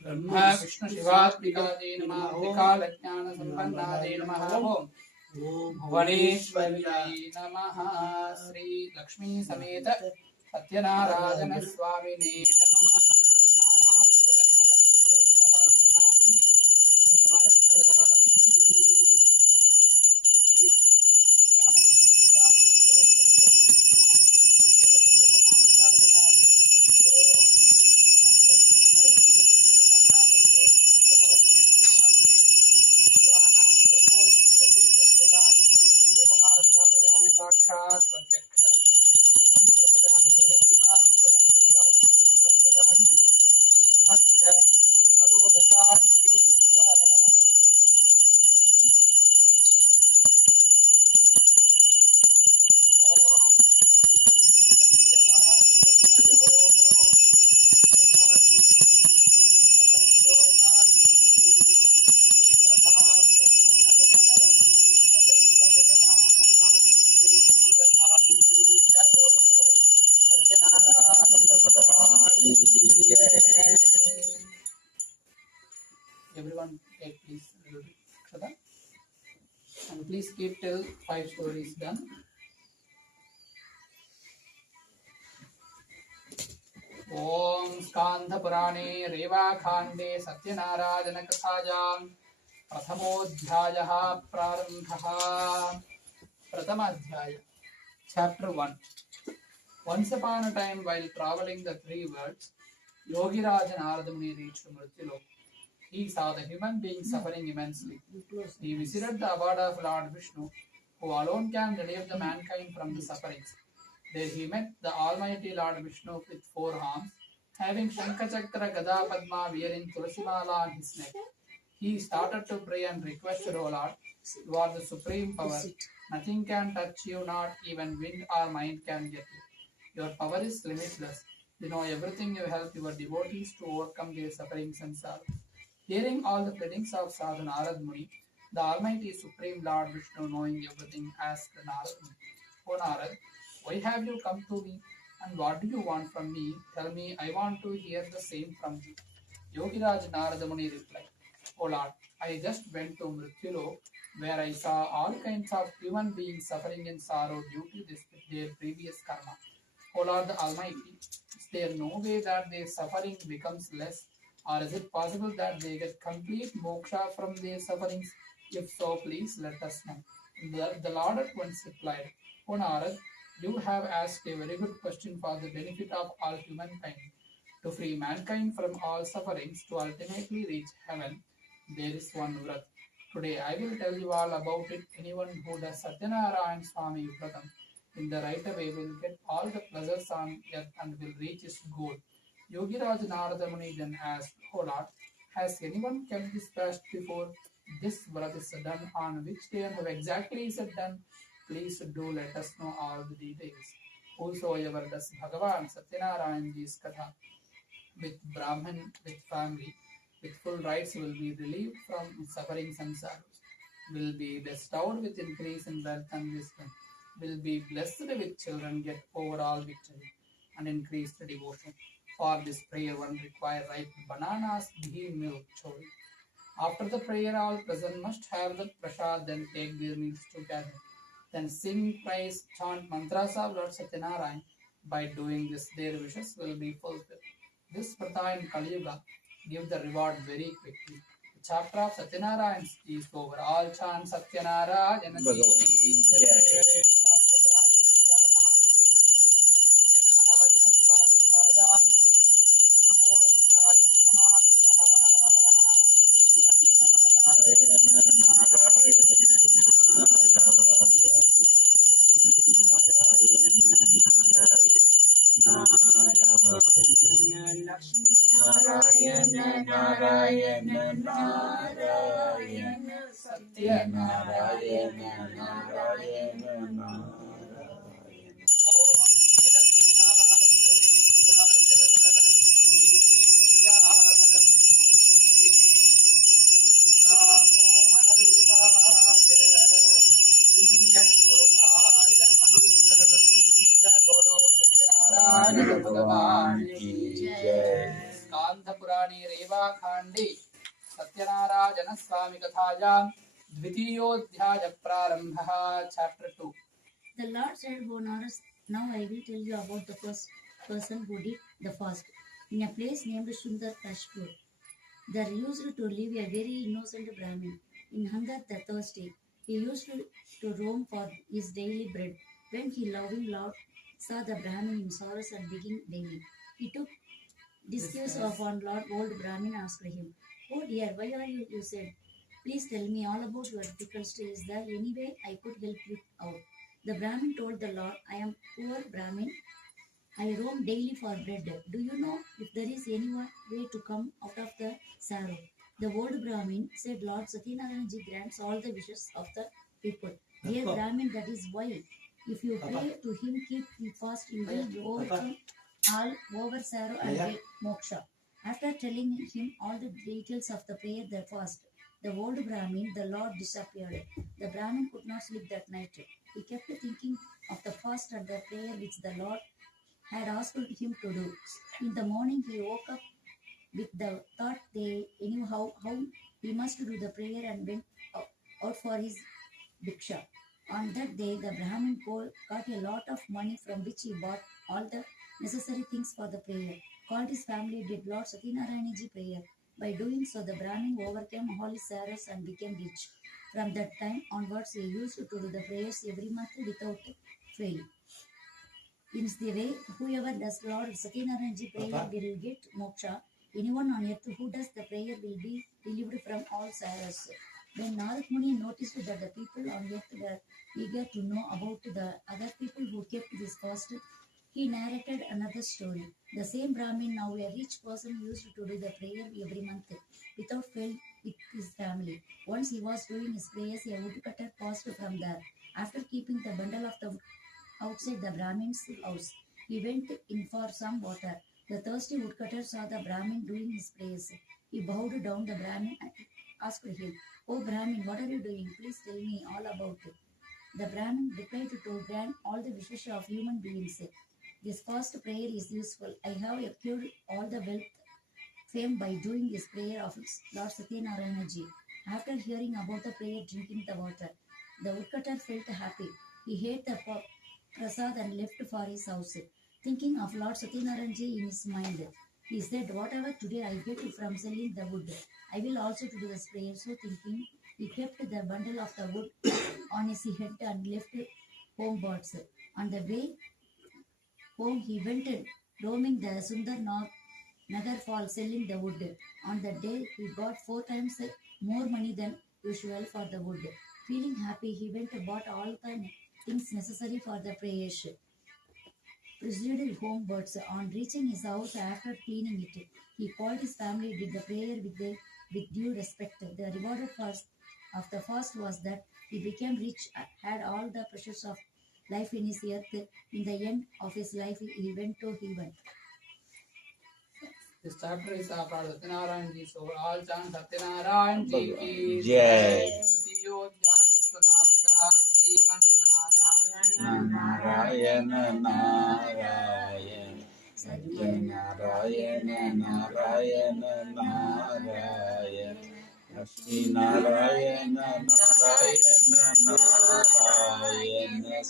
ब्रह्मा विष्णु शिवात्मिकाये नमः त्रिकालज्ञान संपन्नाये नमः ओम भुवनेश्वर्यै नमः श्री लक्ष्मी समेत सत्यनारायण स्वामिने नमः साक्षात् प्रत्यक्ष Everyone take please Shraddha, and please keep till 5 stories done. ओम स्कांध पुराणे रेवाखांडे सत्यनारायण कथायां प्रथमोऽध्यायः प्रारम्भः प्रथम अध्याय chapter 1. Once upon a time, while traveling the three worlds, Yogiraj Narada Muni reached Mrityulok. He saw the human beings suffering immensely. He visited the abode of Lord Vishnu, who alone can relieve the mankind from the sufferings. There he met the Almighty Lord Vishnu with 4 arms, having Shankachakra Gada Padma wearing Tulasimala on his neck. He started to pray and requested, O Lord, you are the supreme power. Nothing can touch you, not even wind or mind can get you. Your power is limitless. You know everything. You help your devotees to overcome their sufferings and sorrows. Hearing all the pleadings of Sadhu Narad Muni, the Almighty Supreme Lord Vishnu, knowing everything, asked Narad Muni, O Narad, why have you come to me, and what do you want from me? Tell me, I want to hear the same from you. Yogiraj Narada Muni replied, O Lord, I just went to Mrityulok, where I saw all kinds of human beings suffering in sorrow due to this their previous karma. O Lord Almighty, is there no way that their suffering becomes less? Or is it possible that they get complete moksha from their sufferings? If so, please let us know. The Lord at once replied, O Narad, you have asked a very good question for the benefit of all humankind. To free mankind from all sufferings to ultimately reach heaven, there is one vrat. Today I will tell you all about it. Anyone who does Sathyanarayana Swami Vratam in the right way will get all the pleasures on earth and will reach his goal. Yogiraj Narada Muni then asked, O Lord, has anyone kept this fast before? This vrat is done on which day and how exactly is it done? Please do let us know all the details. Whosoever does Bhagavan Satyanarayanji's Katha with Brahman, with family, with full rights will be relieved from sufferings and sorrows, will be bestowed with increase in wealth and wisdom, will be blessed with children, get overall victory and increased devotion. For this prayer, one require ripe bananas, ghee, milk, chori. After the prayer, all present must have the prasad, then take their meals together. Then sing, praise, chant mantras of Lord Satyanarayan. By doing this, their wishes will be fulfilled. This Pratha in Kali Yuga give the reward very quickly. The chapter of Satyanarayan is over. All chant Satyanarayana Narayana, Narayana, Satyanarayana, Narayana, Narayana. भगवान की जय। स्कांद पुराणे रेवाखंडे सत्यनारायण स्वामी कथायां द्वितीयोऽध्याय प्रारंभः chapter 2. The Lord said, O Naras, now I will tell you about the first person who did the fast. In a place named Sundar Kashpur, there used to live a very innocent Brahmin. In hunger and thirsty, he used to roam for his daily bread. When he loving Lord saw the Brahmin in sorrows and begging daily, he took discuss upon Lord. Old Brahmin asked him, "Oh dear, why are you?" You said, "Please tell me all about your difficulty. Is there any way I could help you out?" The Brahmin told the Lord, "I am poor Brahmin. I roam daily for bread. Do you know if there is any way to come out of the sorrow?" The old Brahmin said, "Lord Sathyanarayana grants all the wishes of the people. Dear Brahmin, that is why. If you pray to him, keep the fast, you will overcome all over sorrow and get moksha." After telling him all the details of the prayer, the fast, the old Brahmin, the Lord disappeared. The Brahmin could not sleep that night. He kept thinking of the fast and the prayer which the Lord had asked him to do. In the morning, he woke up with the thought they knew how he must do the prayer and went out for his diksha. On that day, the Brahmin got a lot of money from which he bought all the necessary things for the prayer. Called his family, did Lord Satyanarayana prayer. By doing so, the Brahmin overcame all his sorrows and became rich. From that time onwards, he used to do the prayers every month without fail. In the way, whoever does Lord Sathyanarayana prayer will get moksha. Anyone on earth who does the prayer will be relieved from all sorrows. When Narad Muni noticed that the people on earth were eager to know about the other people who kept this fast, he narrated another story. The same Brahmin, now a rich person, used to do the prayer every month without fail with his family. Once he was doing his prayers, a woodcutter passed from there. After keeping the bundle of the outside the Brahmin's house, he went in for some water. The thirsty woodcutter saw the Brahmin doing his prayers. He bowed down the Brahmin and asked him, "Oh Brahmin, what are you doing? Please tell me all about it." The Brahmin replied, "To grant all the wishes of human beings. This first prayer is useful. I have acquired all the wealth, fame by doing this prayer of Lord Satyanarayana ji. After hearing about the prayer, drinking the water, the woodcutter felt happy. He ate the prasad and left for his house, thinking of Lord Sathyanarayana in his mind. He said, "Whatever today I get from selling the wood, I will also do this prayer." So thinking, he kept the bundle of the wood on his head and left homewards. On the way home, he went roaming the Sundar Nagar for selling the wood. On that day, he got 4 times more money than usual for the wood. Feeling happy, he went and bought all the things necessary for the prayers. Proceeded homewards. On reaching his house after cleaning it, he called his family, did the prayer with due respect. The reward of the fast was that he became rich, had all the pleasures of life in his earth. In the end of his life, he went to heaven. This chapter is of Lord Sathyanarayana ji, so all chant Sathyanarayana ji ki Jai. Satiyodhyadistamaptaha Srimannarayana Narayana Narayana Satyanarayana Narayana Narayana Trustee-In-Charge Narayana Narayana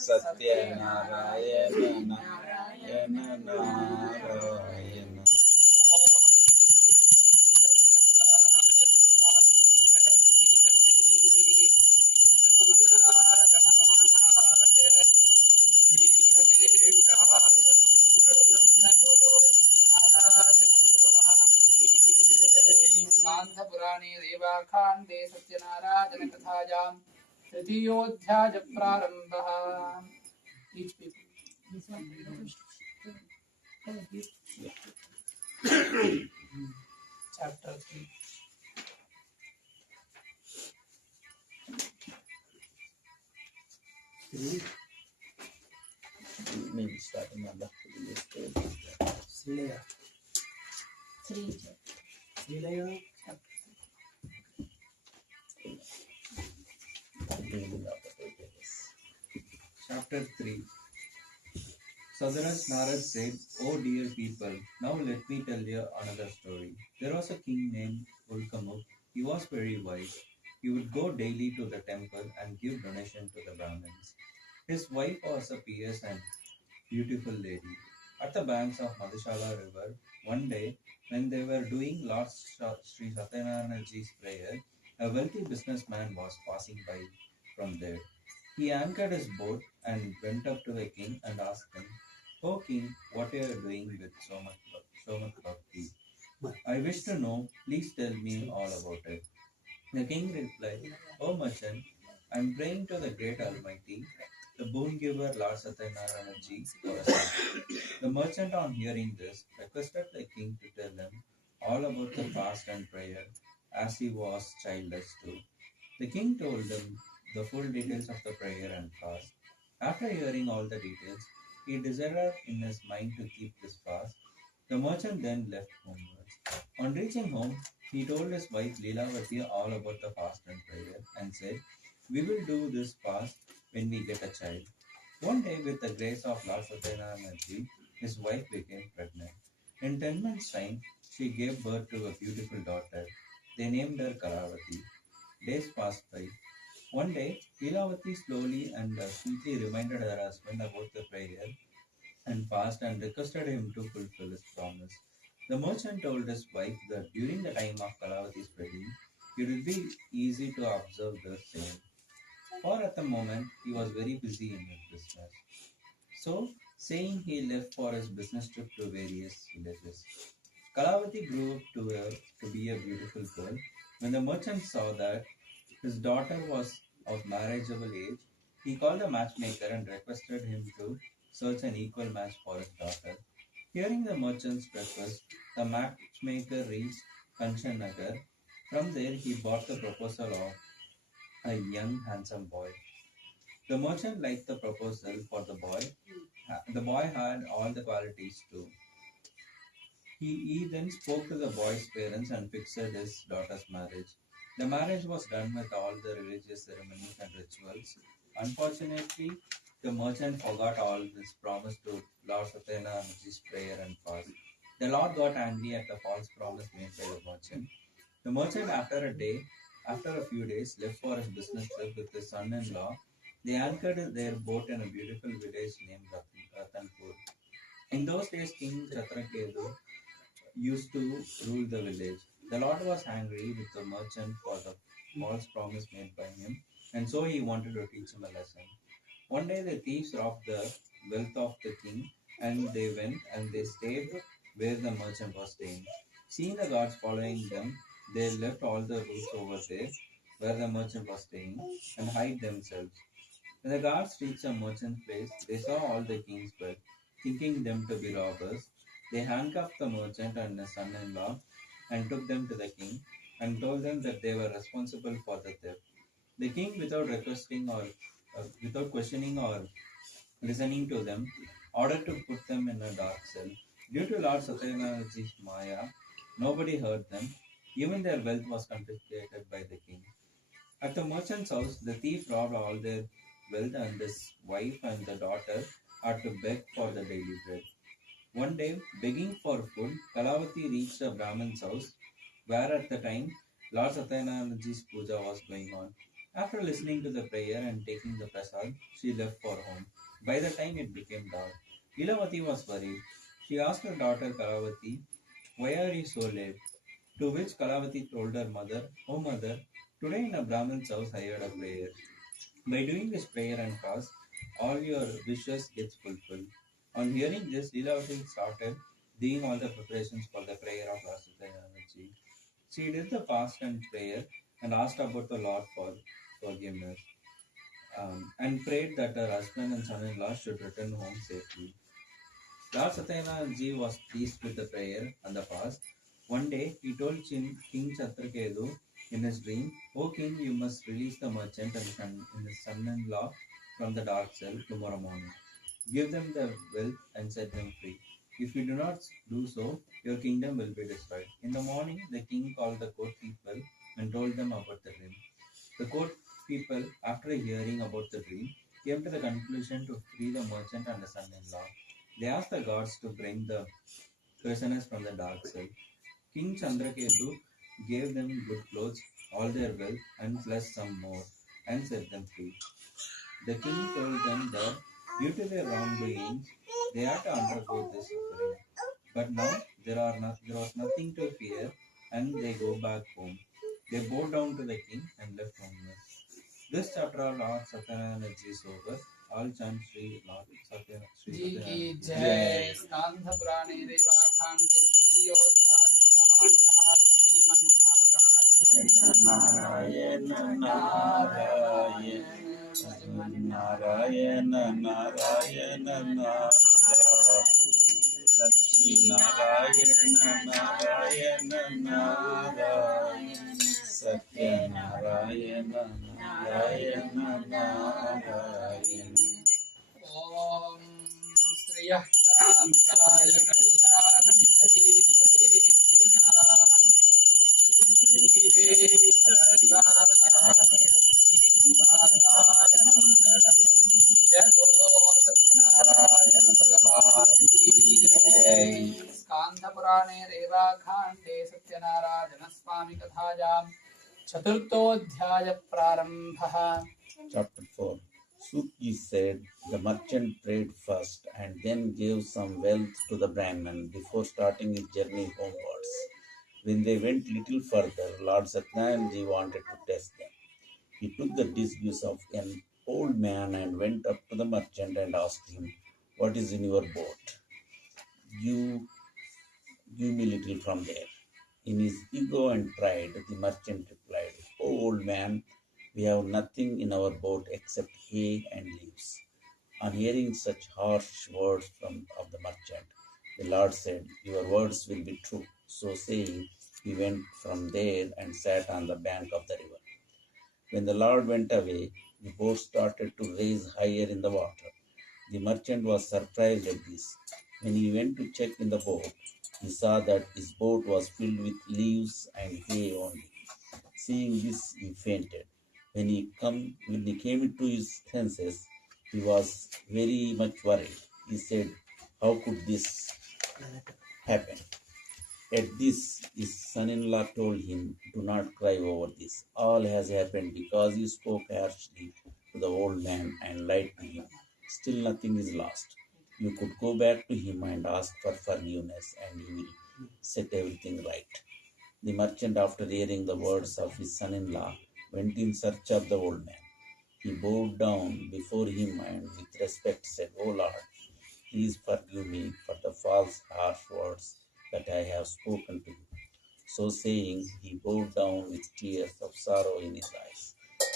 Satyanarayana Narayana Narayana. स्कान्धपुराणे देवाखाण्डे Satyanarayan कथायां तृतीयोऽध्याय प्रारम्भः. Each people. This one. Chapter 3. Maybe starting on the previous page. Srilaya. Srilaya. Chapter 3. Sadharaj Narad said, "O dear people, now let me tell you another story. There was a king named Ulkamuk. He was very wise. He would go daily to the temple and give donation to the Brahmins. His wife was a pious and beautiful lady. At the banks of Madhushala river, one day, when they were doing Lord Sri Sathyanarayana's prayer, a wealthy businessman was passing by from there. He anchored his boat and went up to the king and asked him, "O king, what are you doing with so much bhakti? I wish to know, please tell me all about it." The king replied, "O merchant, I am praying to the great Almighty, the boon giver Lord Sathyanarayana ji, for a son." The merchant, on hearing this, requested the king to tell him all about the fast and prayer, as he was childless too. The king told him the full details of the prayer and fast. After hearing all the details, he decided in his mind to keep this fast. The merchant then left homewards. On reaching home, he told his wife Leelavati all about the fast and prayer and said, "We will do this fast when we get a child." One day, with the grace of Lord Sathyanarayana ji, his wife became pregnant. In 10 months' time, she gave birth to a beautiful daughter. They named her Kalavati. Days passed by. One day, Leelavati slowly and sweetly reminded her husband about the prayer and fast and requested him to fulfill his promise. The merchant told his wife that during the time of Kalavati's wedding, it would be easy to observe the same, for at the moment he was very busy in his business. So, saying, he left for his business trip to various villages. Kalavati grew up to be a beautiful girl. When the merchant saw that his daughter was of marriageable age, he called a matchmaker and requested him to search an equal match for his daughter. Hearing the merchant's request, the matchmaker reached Kanchannagar. From there, he bought the proposal of a young, handsome boy. The merchant liked the proposal for the boy. The boy had all the qualities too. He then spoke to the boy's parents and fixed his daughter's marriage. The marriage was done with all the religious ceremonies and rituals. Unfortunately, the merchant forgot all his promise to Lord Sathyanarayana's prayer and fast. The Lord got angry at the false promise made by the merchant. The merchant, after a day, After a few days, left for his business trip with his son-in-law, they anchored their boat in a beautiful village named Ratanpur. In those days, King Chatraketu used to rule the village. The Lord was angry with the merchant for the false promise made by him, and so he wanted to teach him a lesson. One day the thieves robbed the wealth of the king, and they went and they stayed where the merchant was staying. Seeing the guards following them, they left all the goods over there where the merchant was staying and hid themselves. When the guards reached the merchant's place, they saw all the king's wealth. Thinking them to be robbers, they handcuffed the merchant and his son-in-law and took them to the king and told them that they were responsible for the theft. The king, without questioning or listening to them, ordered to put them in a dark cell. Due to Lord Sathyanarayana's Maya, nobody heard them. Even their wealth was confiscated by the king. At the merchant's house, the thief robbed all their wealth, and his wife and the daughter had to beg for the daily bread. One day, begging for food, Kalavati reached a Brahmin's house, where at the time Lord Sathyanarayana's Puja was going on. After listening to the prayer and taking the prasad, she left for home. By the time it became dark, Lilavati was worried. She asked her daughter Kalavati, "Why are you so late?" To which Kalavati told her mother, "Oh mother, today in a Brahmin's house I heard a prayer. By doing this prayer and fast, all your wishes gets fulfilled." On hearing this, Lilavati started doing all the preparations for the prayer of Lord Sathyanarayana. She did the fast and prayer and asked about the Lord for forgiveness, and prayed that her husband and son-in-law should return home safely. Lord Sathyanarayana was pleased with the prayer and the fast. One day, he told King Chatraketu in his dream, "O king, you must release the merchant and his son-in-law from the dark cell tomorrow morning. Give them the wealth and set them free. If you do not do so, your kingdom will be destroyed." In the morning, the king called the court people and told them about the dream. The court people, after hearing about the dream, came to the conclusion to free the merchant and the son-in-law. They asked the guards to bring the prisoners from the dark cell. King Chandraketu gave them good clothes, all their wealth, and plus some more, and set them free. The king told them that due to their wrongdoings, they had to undergo this suffering. But now there was nothing to fear, and they go back home. They bowed down to the king and left homeless. This chapter of Lord Sathyanarayana is over. All chant Sri Lord Sathyanarayana. जी की Ji. जय। स्कांध पुराणे देवाखांडे श्रीयोद्धातमानः श्रीमन्नारायण नारायण नारायण नारायण नारायण लक्ष्मी नारायण नारायण नारायण सत्यनारायण नारायण नारायण ओम श्रियः कान्ताय कल्याणनिधये जय बोलो सत्यनारायण भगवान की जय। स्कांद पुराणे रेवाखांडे सत्यनारायण स्वामी कथायां चतुर्थोऽध्याय प्रारंभः। Chapter 4. Sukji said, "The merchant prayed first and then gave some wealth to the Brahmin before starting his journey homewards. When they went little further, Lord Satyanarayana wanted to test them. He took the disguise of an old man and went up to the merchant and asked him, 'What is in your boat? Give me little from there.' In his ego and pride, the merchant replied, 'Oh, old man, we have nothing in our boat except hay and leaves.' On hearing such harsh words of the merchant, the Lord said, 'Your words will be true.' So saying, he went from there and sat on the bank of the river. When the Lord went away, the boat started to raise higher in the water. The merchant was surprised at this. When he went to check in the boat, he saw that his boat was filled with leaves and hay only. Seeing this, he fainted. When he came to his senses, he was very much worried. He said, 'How could this happen?' At this, his son-in-law told him, "Do not cry over this. All has happened because you spoke harshly to the old man and lied to him. Still nothing is lost. You could go back to him and ask for forgiveness, and he will set everything right." The merchant, after hearing the words of his son-in-law, went in search of the old man. He bowed down before him and with respect said, "O Lord, please forgive me for the false, harsh words that I have spoken to you." So saying, he bowed down with tears of sorrow in his eyes.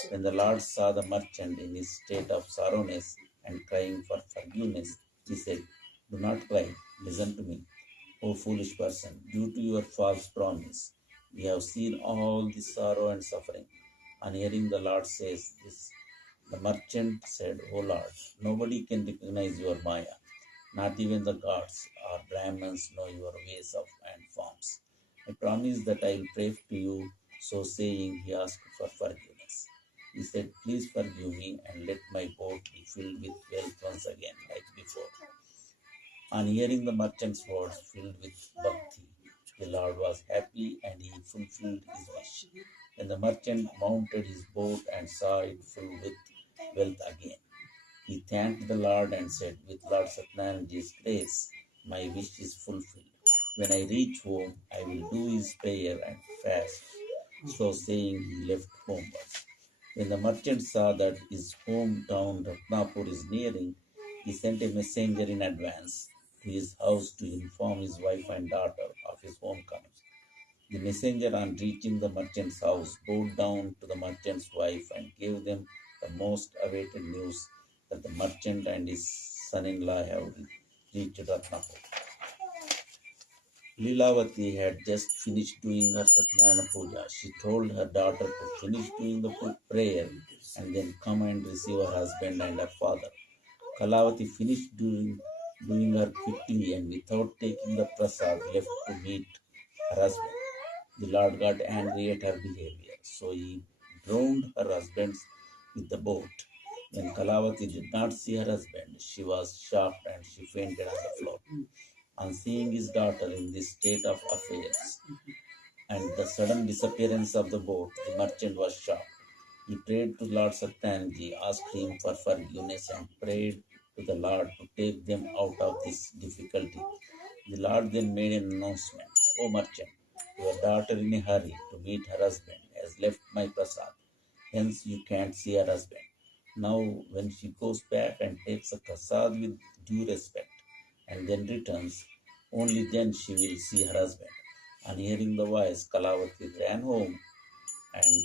When the Lord saw the merchant in his state of sorrowness and crying for forgiveness, he said, "Do not cry. Listen to me, O foolish person. Due to your false promise, we have seen all this sorrow and suffering." On hearing the Lord says this, the merchant said, "O Lord, nobody can recognize your Maya. Not even the gods or Brahmins know your ways of and forms. I promise that I will pray to you." So saying, he asked for forgiveness. He said, "Please forgive me and let my boat be filled with wealth once again, like before." On hearing the merchant's words filled with bhakti, the Lord was happy and he fulfilled his wish. When the merchant mounted his boat and saw it full with wealth again, he thanked the Lord and said, "With Lord Satyanarayan's grace, my wish is fulfilled. When I reach home, I will do his prayer and fast." So saying, he left homewards. When the merchant saw that his hometown Ratnapur is nearing, he sent a messenger in advance to his house to inform his wife and daughter of his homecoming. The messenger, on reaching the merchant's house, bowed down to the merchant's wife and gave them the most awaited news that the merchant and his son-in-law have reached Ratnapur. Lilavati had just finished doing her Satyanarayana Puja. She told her daughter to finish doing the prayer and then come and receive her husband and her father. Kalavati finished doing her quickly and without taking the prasad left to meet her husband. The Lord got angry at her behavior, so he drowned her husband with the boat. When Kalavati did not see her husband, she was shocked and she fainted on the floor. On seeing his daughter in this state of affairs and the sudden disappearance of the boat, the merchant was shocked. He prayed to Lord Satyanji, asked him for forgiveness, and prayed to the Lord to take them out of this difficulty. The Lord then made an announcement: "O merchant, your daughter in a hurry to meet her husband has left my prasad. Hence you can't see her husband. Now when she goes back and takes the prasad with due respect and then returns, only then she will see her husband." On hearing the voice, Kalavati ran home and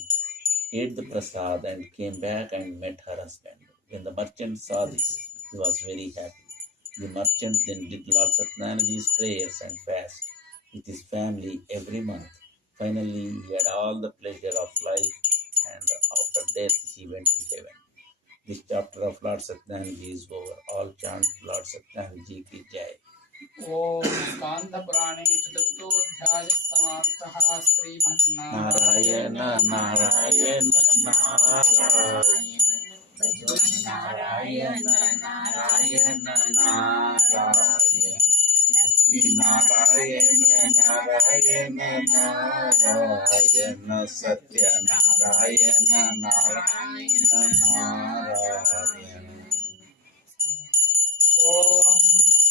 ate the prasad and came back and met her husband. When the merchant saw this, he was very happy. The merchant then did Lord Satyanarayan's prayers and fast with his family every month. Finally, he had all the pleasure of life, and after death, he went to heaven. This chapter of Lord Satyanarayana is over. All chant Lord Satyanarayana ki jai. ॐ स्कान्दपुराणे चतुर्थोऽध्यायः समाप्तः। नारायण नारायण नारायण नारायण नारायण नारायण नारायण नारायण नारायण सत्यनारायण नारायण नारायण। ॐ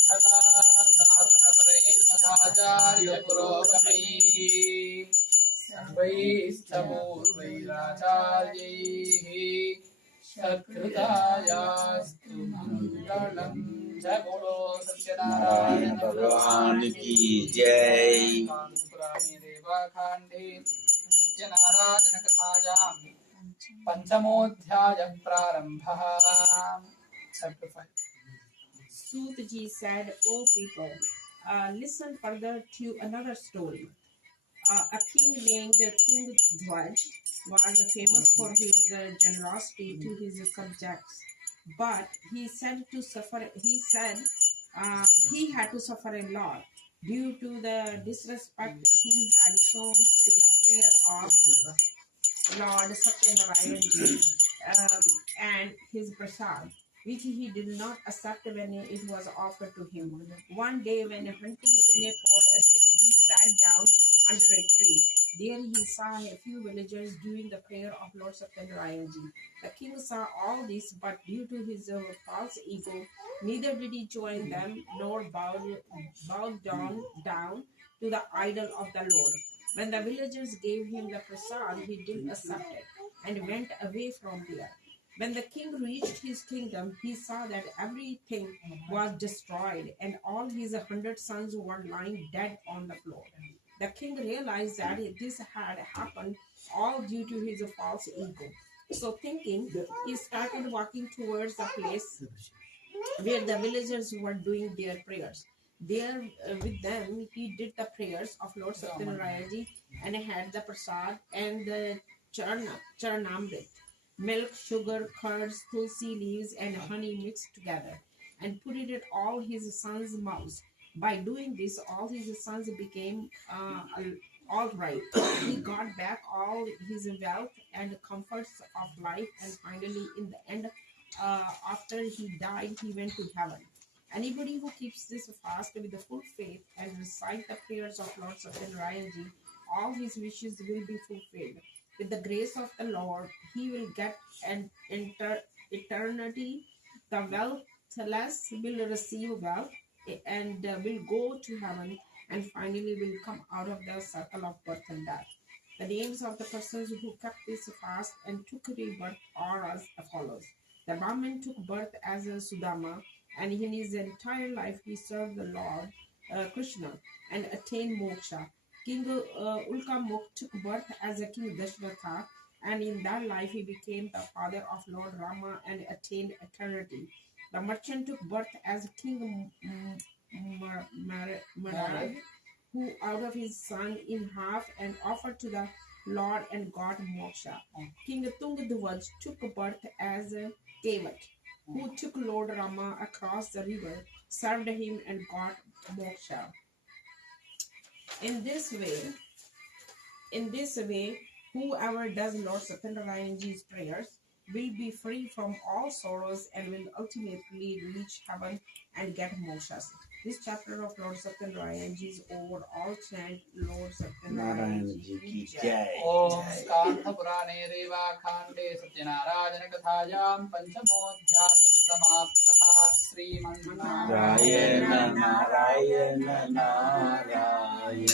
घटाधातनपरैर्मधाचार्यपुरोगमैः सर्वैश्चपूर्वैराचार्यैः सत्कृतायास्तु मङ्गलम्। जय बोलो नारायण सत्यनारायण भगवान की जय। पुराणे देवाकाण्डे सत्यनारायण कथायां पंचमोऽध्यायः प्रारम्भः। Chapter 5. Sutaji said, "O people, listen further to another story. A king named Tungdhwaj was famous for his generosity to his subjects, but he said he had to suffer a lot due to the disrespect he had shown to the prayer of Lord Sathyanarayana and his prasad, which he did not accept when it was offered to him. One day, when hunting in a forest, he sat down under a tree. There he saw a few villagers doing the prayer of Lord Sathyanarayana. The king saw all this, but due to his false ego, neither did he join them nor bow down to the idol of the Lord. When the villagers gave him the prasad, he didn't accept it and went away from there. When the king reached his kingdom, he saw that everything was destroyed and all his 100 sons were lying dead on the floor. The king realized that this had happened all due to his false ego. So thinking, he started walking towards the place where the villagers were doing their prayers. There with them, he did the prayers of Lord Sathyanarayana and had the prasad and the charanamrit, milk, sugar, curds, tulsi leaves, and honey mixed together, and put it in all his sons' mouths. By doing this, all his sons became all right. He got back all his wealth and comforts of life, and finally, in the end, after he died, he went to heaven. Anybody who keeps this fast with the full faith and recite the prayers of Lord Sathyanarayana, all his wishes will be fulfilled. With the grace of the Lord, he will get an eternity. The wealthless will receive wealth and will go to heaven, and finally will come out of the circle of birth and death. The names of the persons who kept this fast and took rebirth are as follows. The Brahmin took birth as a Sudama, and in his entire life he served the Lord Krishna and attained moksha. King Ulkamuk took birth as a King Dashratha, and in that life he became the father of Lord Rama and attained eternity. The merchant took birth as King Marad, who out of his son in half and offered to the Lord and got moksha. King Tungdhwaj took birth as Kevat, who took Lord Rama across the river, served him and got moksha. In this way, whoever does Lord Sathyanarayana's prayers will be free from all sorrows and will ultimately reach heaven and get moksha. This chapter of Lord Sathyanarayana is over. All chant Lord Sathyanarayana ki jai. Om Skandha Purane Reva Khande Sathyanarayana Kathayam Panchamodhyaya Samaptaha Sri Narayana Narayana Narayana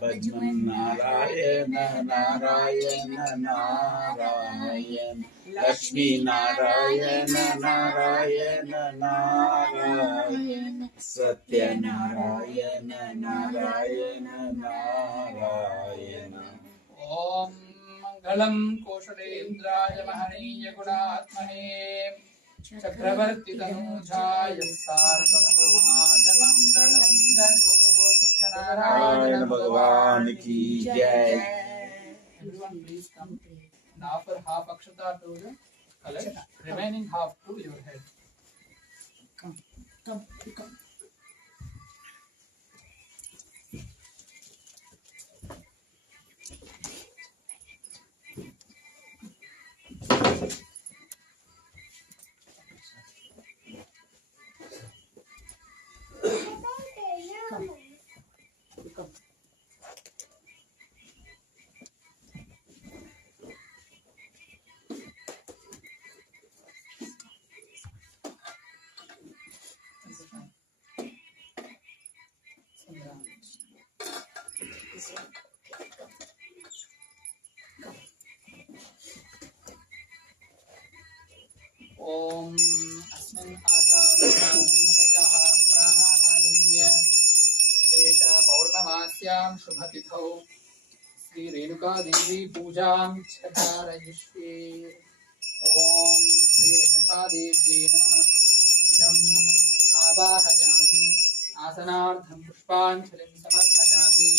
Bhajman Narayana Narayana Narayana Lakshmi Narayana Narayana Narayana Satyanarayana Narayana Narayana. Om Mangalam Koshalendraya Mahaniya Gunatmane Chakravarti Tanujaya Sarvabhaumaya Mangalam Jai Guru Narayana Sathyanarayana Bhagavan ki jai. Everyone please come and offer half akshata to the collect, remaining half to your head. Come. Come. Om Asmin Atarahaya Pranayanya Shesha Paurnamasyam Shubhatithau Sri Renuka Devi Pujam Chakarayishve. Om Sri Renuka Devi Namaha Idam Abahajami Asanardham Pushpanchalim Samarpajami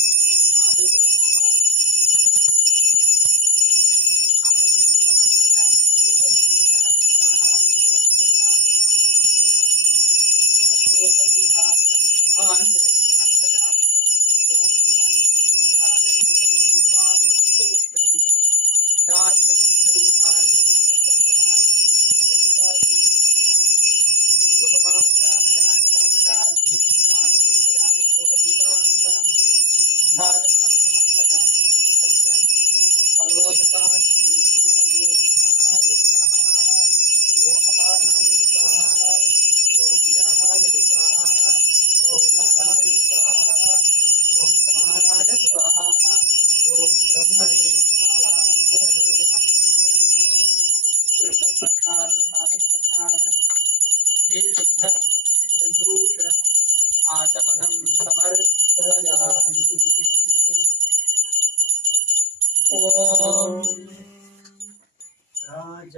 राज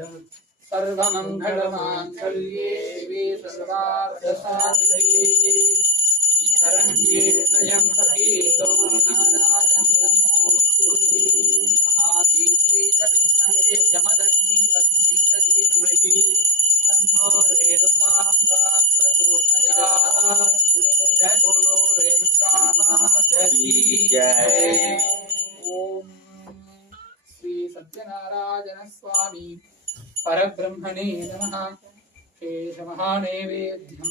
सर्वमङ्गलमाङ्गल्ये शिवे सर्वार्थसाधिके शरण्ये त्र्यम्बके गौरी नमोस्तुते महादेव्ये च विद्महे जमदग्निपत्नी च धीमहि तन्नो रेणुका प्रचोदयात्। जय बोलो रेणुका माता की जय। ओम श्री सत्यनारायण स्वामी परब्रह्मणे नमः। शेषमहानैवेद्यं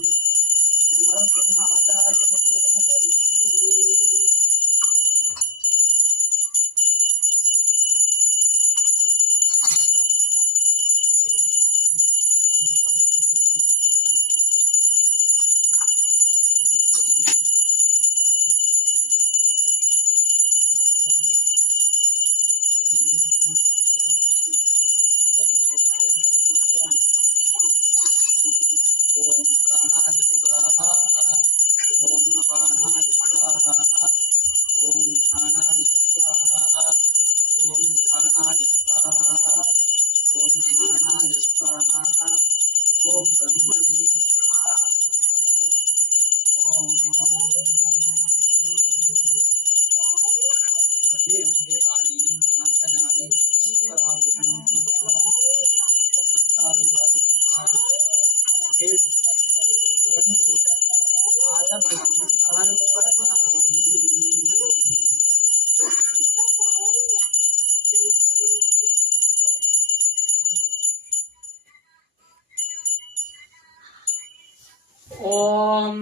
ब्रह्माचार्यमुखेन करिष्ये। ओम प्राणाय स्वाहा, ओम अपानाय स्वाहा, ओम ध्यानाय स्वाहा, ओम उदानाय स्वाहा, ओम समानाय स्वाहा, ओम ब्रह्मणे स्वाहा। ओम मध्ये मध्ये पानीयं समर्पयामि। कराभूषणं समर्पयामि। प्रसादं प्रसादं हे गणेश आचमनं समर्पयामि। ओम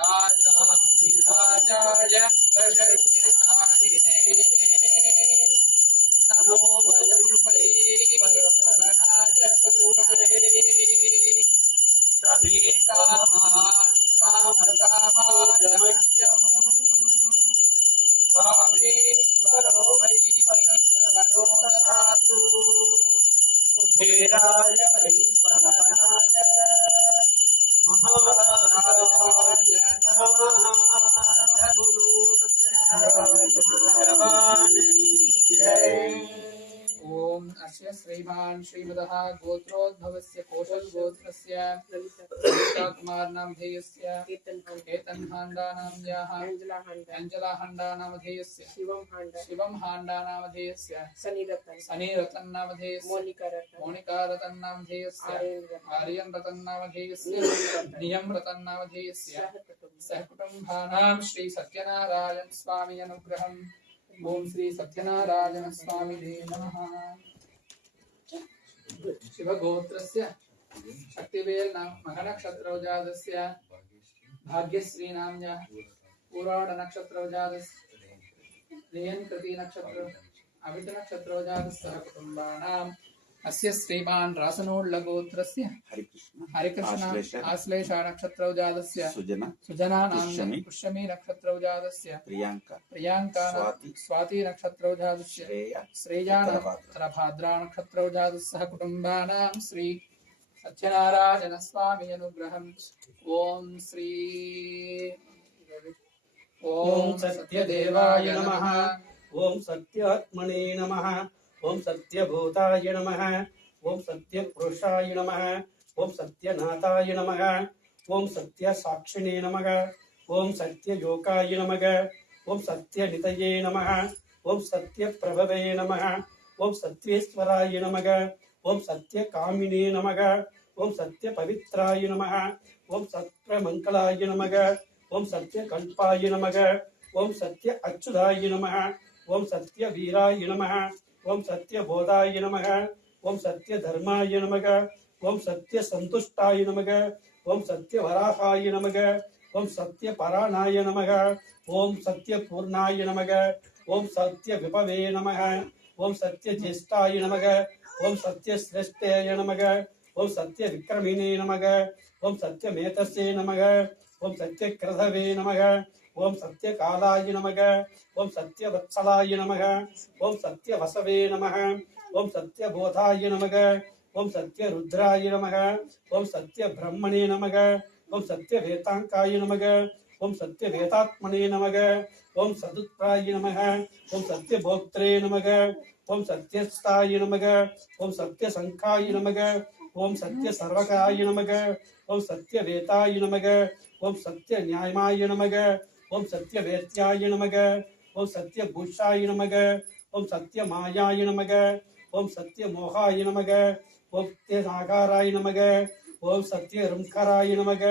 राजाधिराजाय प्रशस्यसाहिने नमो वयं वै श्रवणाय कुर्महे। समे कामान् कामकामाजमह्यम् कामेश्वरो वै श्रवणो ददातु। कुबेराय वै श्रवणाय महाराज नमः। जय बोलो सत्यनारायण भगवान की जय। ओम अस्य श्रीमान् श्रीमदः गोत्रोद्भवस्य कौशल गोत्रस्य कुमार नामधेयस्य केतन हांडा नामन्याः अंजला हांडा नामधेयस्य शिवम हांडा नामधेयस्य सनी रतन नामधेयस्य मोनिका रतन नामधेयस्य आर्यन रतन नामधेयस्य नियम रतन नामधेयस्य सहकुटुम्बानां श्री सत्यनारायण स्वामी अनुग्रहम्। ओम श्री सत्यनारायण स्वामी नमः। शिवगोत्रस्य शक्तिवेल नाम मघनक्षत्रौजातस्य भाग्यश्री नाम्न्या पुराण नक्षत्रौजातस्य रेयन्कृति नक्षत्र अवित नक्षत्रौजातस्य कुटुम्बानाम् अस्य श्रीमान् रासनोल्लगोत्रस्य हरिकृष्ण आश्लेष नक्षत्रौजातस्य सुजना नाम पुष्यमी नक्षत्रौजातस्य प्रियांका स्वाति नक्षत्रौजातस्य श्रेया नक्षत्रभाद्रा नक्षत्रौजातस्य कुटुम्बानां श्री सत्यनारायण स्वामी अनुग्रहम्। ओम श्री ओम सत्यदेवाय नमः। ओम सत्यात्मने नमः। ओम सत्यभूताय नमः। ओम सत्यपुरुषाय नमः। ओम सत्यनाथाय नमः। ओम सत्यसाक्षिणे नमः। ओम सत्ययोगाय नमः। ओम सत्यनितये नमः। ओम सत्यप्रभवे नमः। ओम सत्येश्वराय नमः। ओम सत्यकामिने नमः। ओम सत्यपवित्राय नमः। ओम सत्यमङ्गलाय नमः। ओम सत्यकल्पाय नमः। ओम सत्य अच्युताय नमः। ओम सत्यवीराय नमः। ओम सत्यबोधाय नमः। ओम सत्यधर्माय नमः। ओम सत्यसन्तुष्टाय नमः। ओम सत्यवराहाय नमः। ओम सत्यपराणाय नमः। ओम सत्यपूर्णाय नमः। ओम सत्यविभवे नमः। ओम सत्यज्येष्ठाय नमः। ओम सत्यश्रेष्ठाय नमः। ओम सत्यविक्रमिणे नमः। ओम सत्यमेतस्ये नमः। ओम सत्यक्रधवे नमः। ओम सत्यकालाय नमः। ओम सत्यवत्सलाय नमः। ओम सत्यवसवे नमः। ओम सत्यबोधाय नमः। ओम सत्यरुद्राय नमः। ओम सत्यब्रह्मणे नमः। ओम सत्यवेतांकाय नमः। ओम सत्यवेतात्मने नमः। ओम सदुत्राय नमः। ओम सत्यभोक्त्रे नमः। ಓಂ ಸತ್ಯಸ್ಥಾಯ ನಮಃ ಓಂ ಸತ್ಯಸಂಖ್ಯಾಯ ನಮಃ ಓಂ ಸತ್ಯಸರ್ವಕಾಯ ನಮಃ ಓಂ ಸತ್ಯವೇತಾಯ ನಮಃ ಓಂ ಸತ್ಯನ್ಯಾಯಮಾಯ ನಮಃ ಓಂ ಸತ್ಯವೇತ್ಯಾಯ ನಮಃ ಓಂ ಸತ್ಯಭೂಷಾಯ ನಮಃ ಓಂ ಸತ್ಯಮಾಯಾಯ ನಮಃ ಓಂ ಸತ್ಯಮೋಹಾಯ ನಮಃ ಓಂ ಸತ್ಯಸಾಗಾರಾಯ ನಮಃ ಓಂ ಸತ್ಯರಂಕರಾಯ ನಮಃ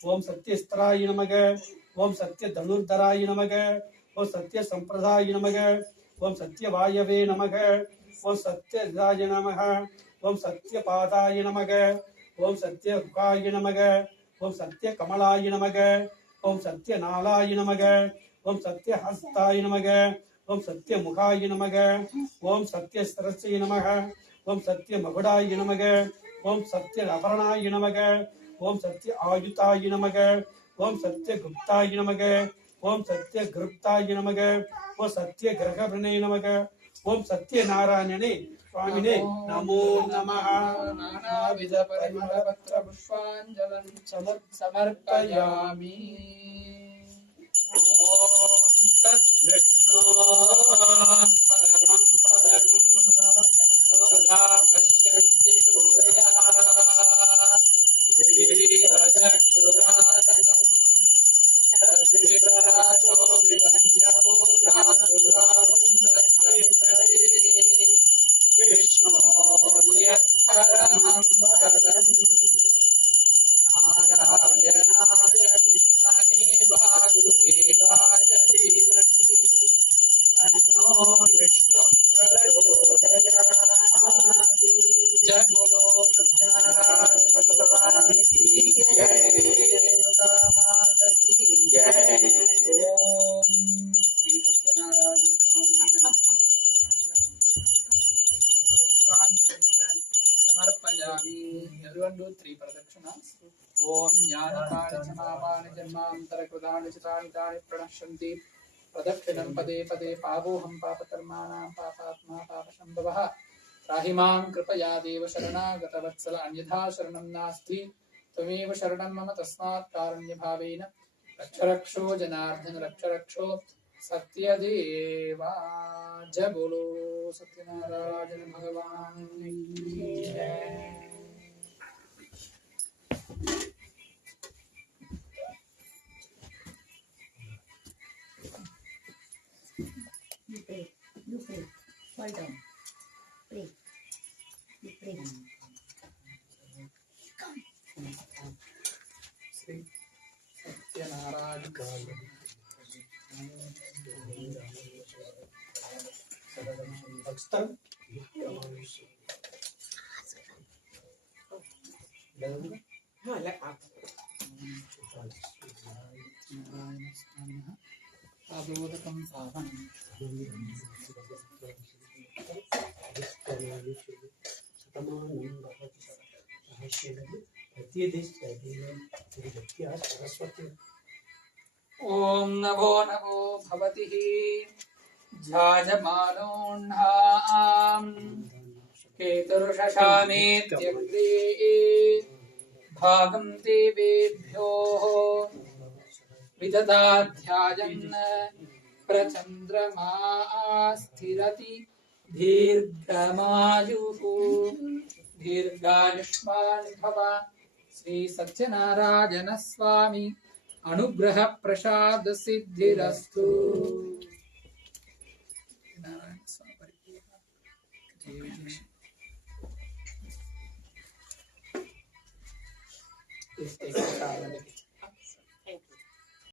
ಓಂ ಸತ್ಯಸ್ತ್ರಾಯ ನಮಃ ಓಂ ಸತ್ಯಧನುರ್ಧರಾಯ ನಮಃ ಓಂ ಸತ್ಯಸಂಪ್ರದಾಯ ನಮಃ ಓಂ ಸತ್ಯವಾಯವೇ ನಮಃ ಓಂ ಸತ್ಯದಾಯ ನಮಃ ಓಂ ಸತ್ಯಪಾದಾಯ ನಮಃ ಓಂ ಸತ್ಯಗುಹಾಯ ನಮಃ ಓಂ ಸತ್ಯಕಮಲಾಯ ನಮಃ ಓಂ ಸತ್ಯನಾಲಾಯ ನಮಃ ಓಂ ಸತ್ಯಹಸ್ತಾಯ ನಮಃ ಓಂ ಸತ್ಯಮುಖಾಯ ನಮಃ ಓಂ ಸತ್ಯಸರಸ್ಯ ನಮಃ ಓಂ ಸತ್ಯಮಗುಡಾಯ ನಮಃ ಓಂ ಸತ್ಯಅಪರ್ಣಾಯ ನಮಃ ಓಂ ಸತ್ಯ ಆಯುತಾಯ ನಮಃ ಓಂ ಸತ್ಯಗುಪ್ತಾಯ ನಮಃ ಓಂ ಸತ್ಯಗೃಪ್ತಾಯ ನಮಃ ಓಂ ಸತ್ಯಗ್ರಹಭೃಣೇ ನಮಃ ಓಂ ಸತ್ಯನಾರಾಯಣನೇ ಸ್ವಾಮಿನೇ ನಮೋ ನಮಃ. ನಾನಾವಿಧ ಪರಿಮಳ ಪತ್ರ ಪುಷ್ಪಾಂಜಲಂ ಸಮರ್ಪಯಾಮಿ. ಓಂ ತದ್ವಿಷ್ಣು ಪರಮಂ ಪರಮಂ ಸದಾ ಪಶ್ಯಂತಿ ಸೂರ್ಯಃ ದಿವಿರಚಕ್ಷುರಾದನಂ ತದ್ವಿರಾಜೋ ವಿಭಂಜಭೂತಾನುರಾಗಂ ತಸ್ಮೈ ವಿಷ್ಣೋ ಯತ್ಪರಮಂ ಪದಂ ನಾರಾಯಣಾಯ ವಿದ್ಮಹೇ ವಾಸುದೇವಾಯ ಧೀಮಹಿ ತನ್ನೋ ವಿಷ್ಣುಃ ಪ್ರಚೋದಯಾತ್. ಜಯ ಬೋಲೋ ಸತ್ಯನಾರಾಯಣ ಭಗವಾನ್ ಕಿ ಜಯ, ರೇಣುಕಾ ಮಾತಾ ಕಿ ಜಯ. ಓಂ ಶ್ರೀ ಸತ್ಯನಾರಾಯಣ ಸ್ವಾಮಿ ಸಮರ್ಪಯಾಮಿ. Everyone do 3 ಪ್ರದಕ್ಷಿಣಾಸ್. ಓಂ ಜ್ಞಾನಕಾನಿ ಚ ಪಾಪಾನಿ ಜನ್ಮಾಂತರಕೃತಾನಿ ಚ ತಾನಿ ತಾನಿ ಪ್ರಣಶ್ಯಂತಿ ಪ್ರದಕ್ಷಿಣಂ ಪದೇ ಪದೇ ಪಾವೋಹಂ ಪಾಪಕರ್ಮಾಣಾಂ ಪಾಪಾತ್ಮಾ ಪಾಪಶಂಭವಃ. त्राहि मां कृपया देव शरणागतवत्सल अन्यथा शरणं नास्ति. त्वमेव शरणं मम तस्मात् कारुण्यभावेन रक्ष रक्षो जनार्दन रक्ष रक्षो सत्यदेवा. जय बोलो सत्यनारायण भगवान की जय. You pray. You pray. Fall down. Pray. You pray. Shri Satyanarayan पादोदकं पावनं ओम नभो नभो भवति ध्याजमानोऽह्नाम् केतुर्षशामेत्यग्रे भागं देवेभ्यो विदधाध्यायन् प्रचन्द्रमा स्थिरति दीर्घमायुः दीर्घायुष्मान् भव. श्री सत्यनारायण स्वामी अनुग्रह प्रसाद सिद्धिरस्तु. नारायण स्वामी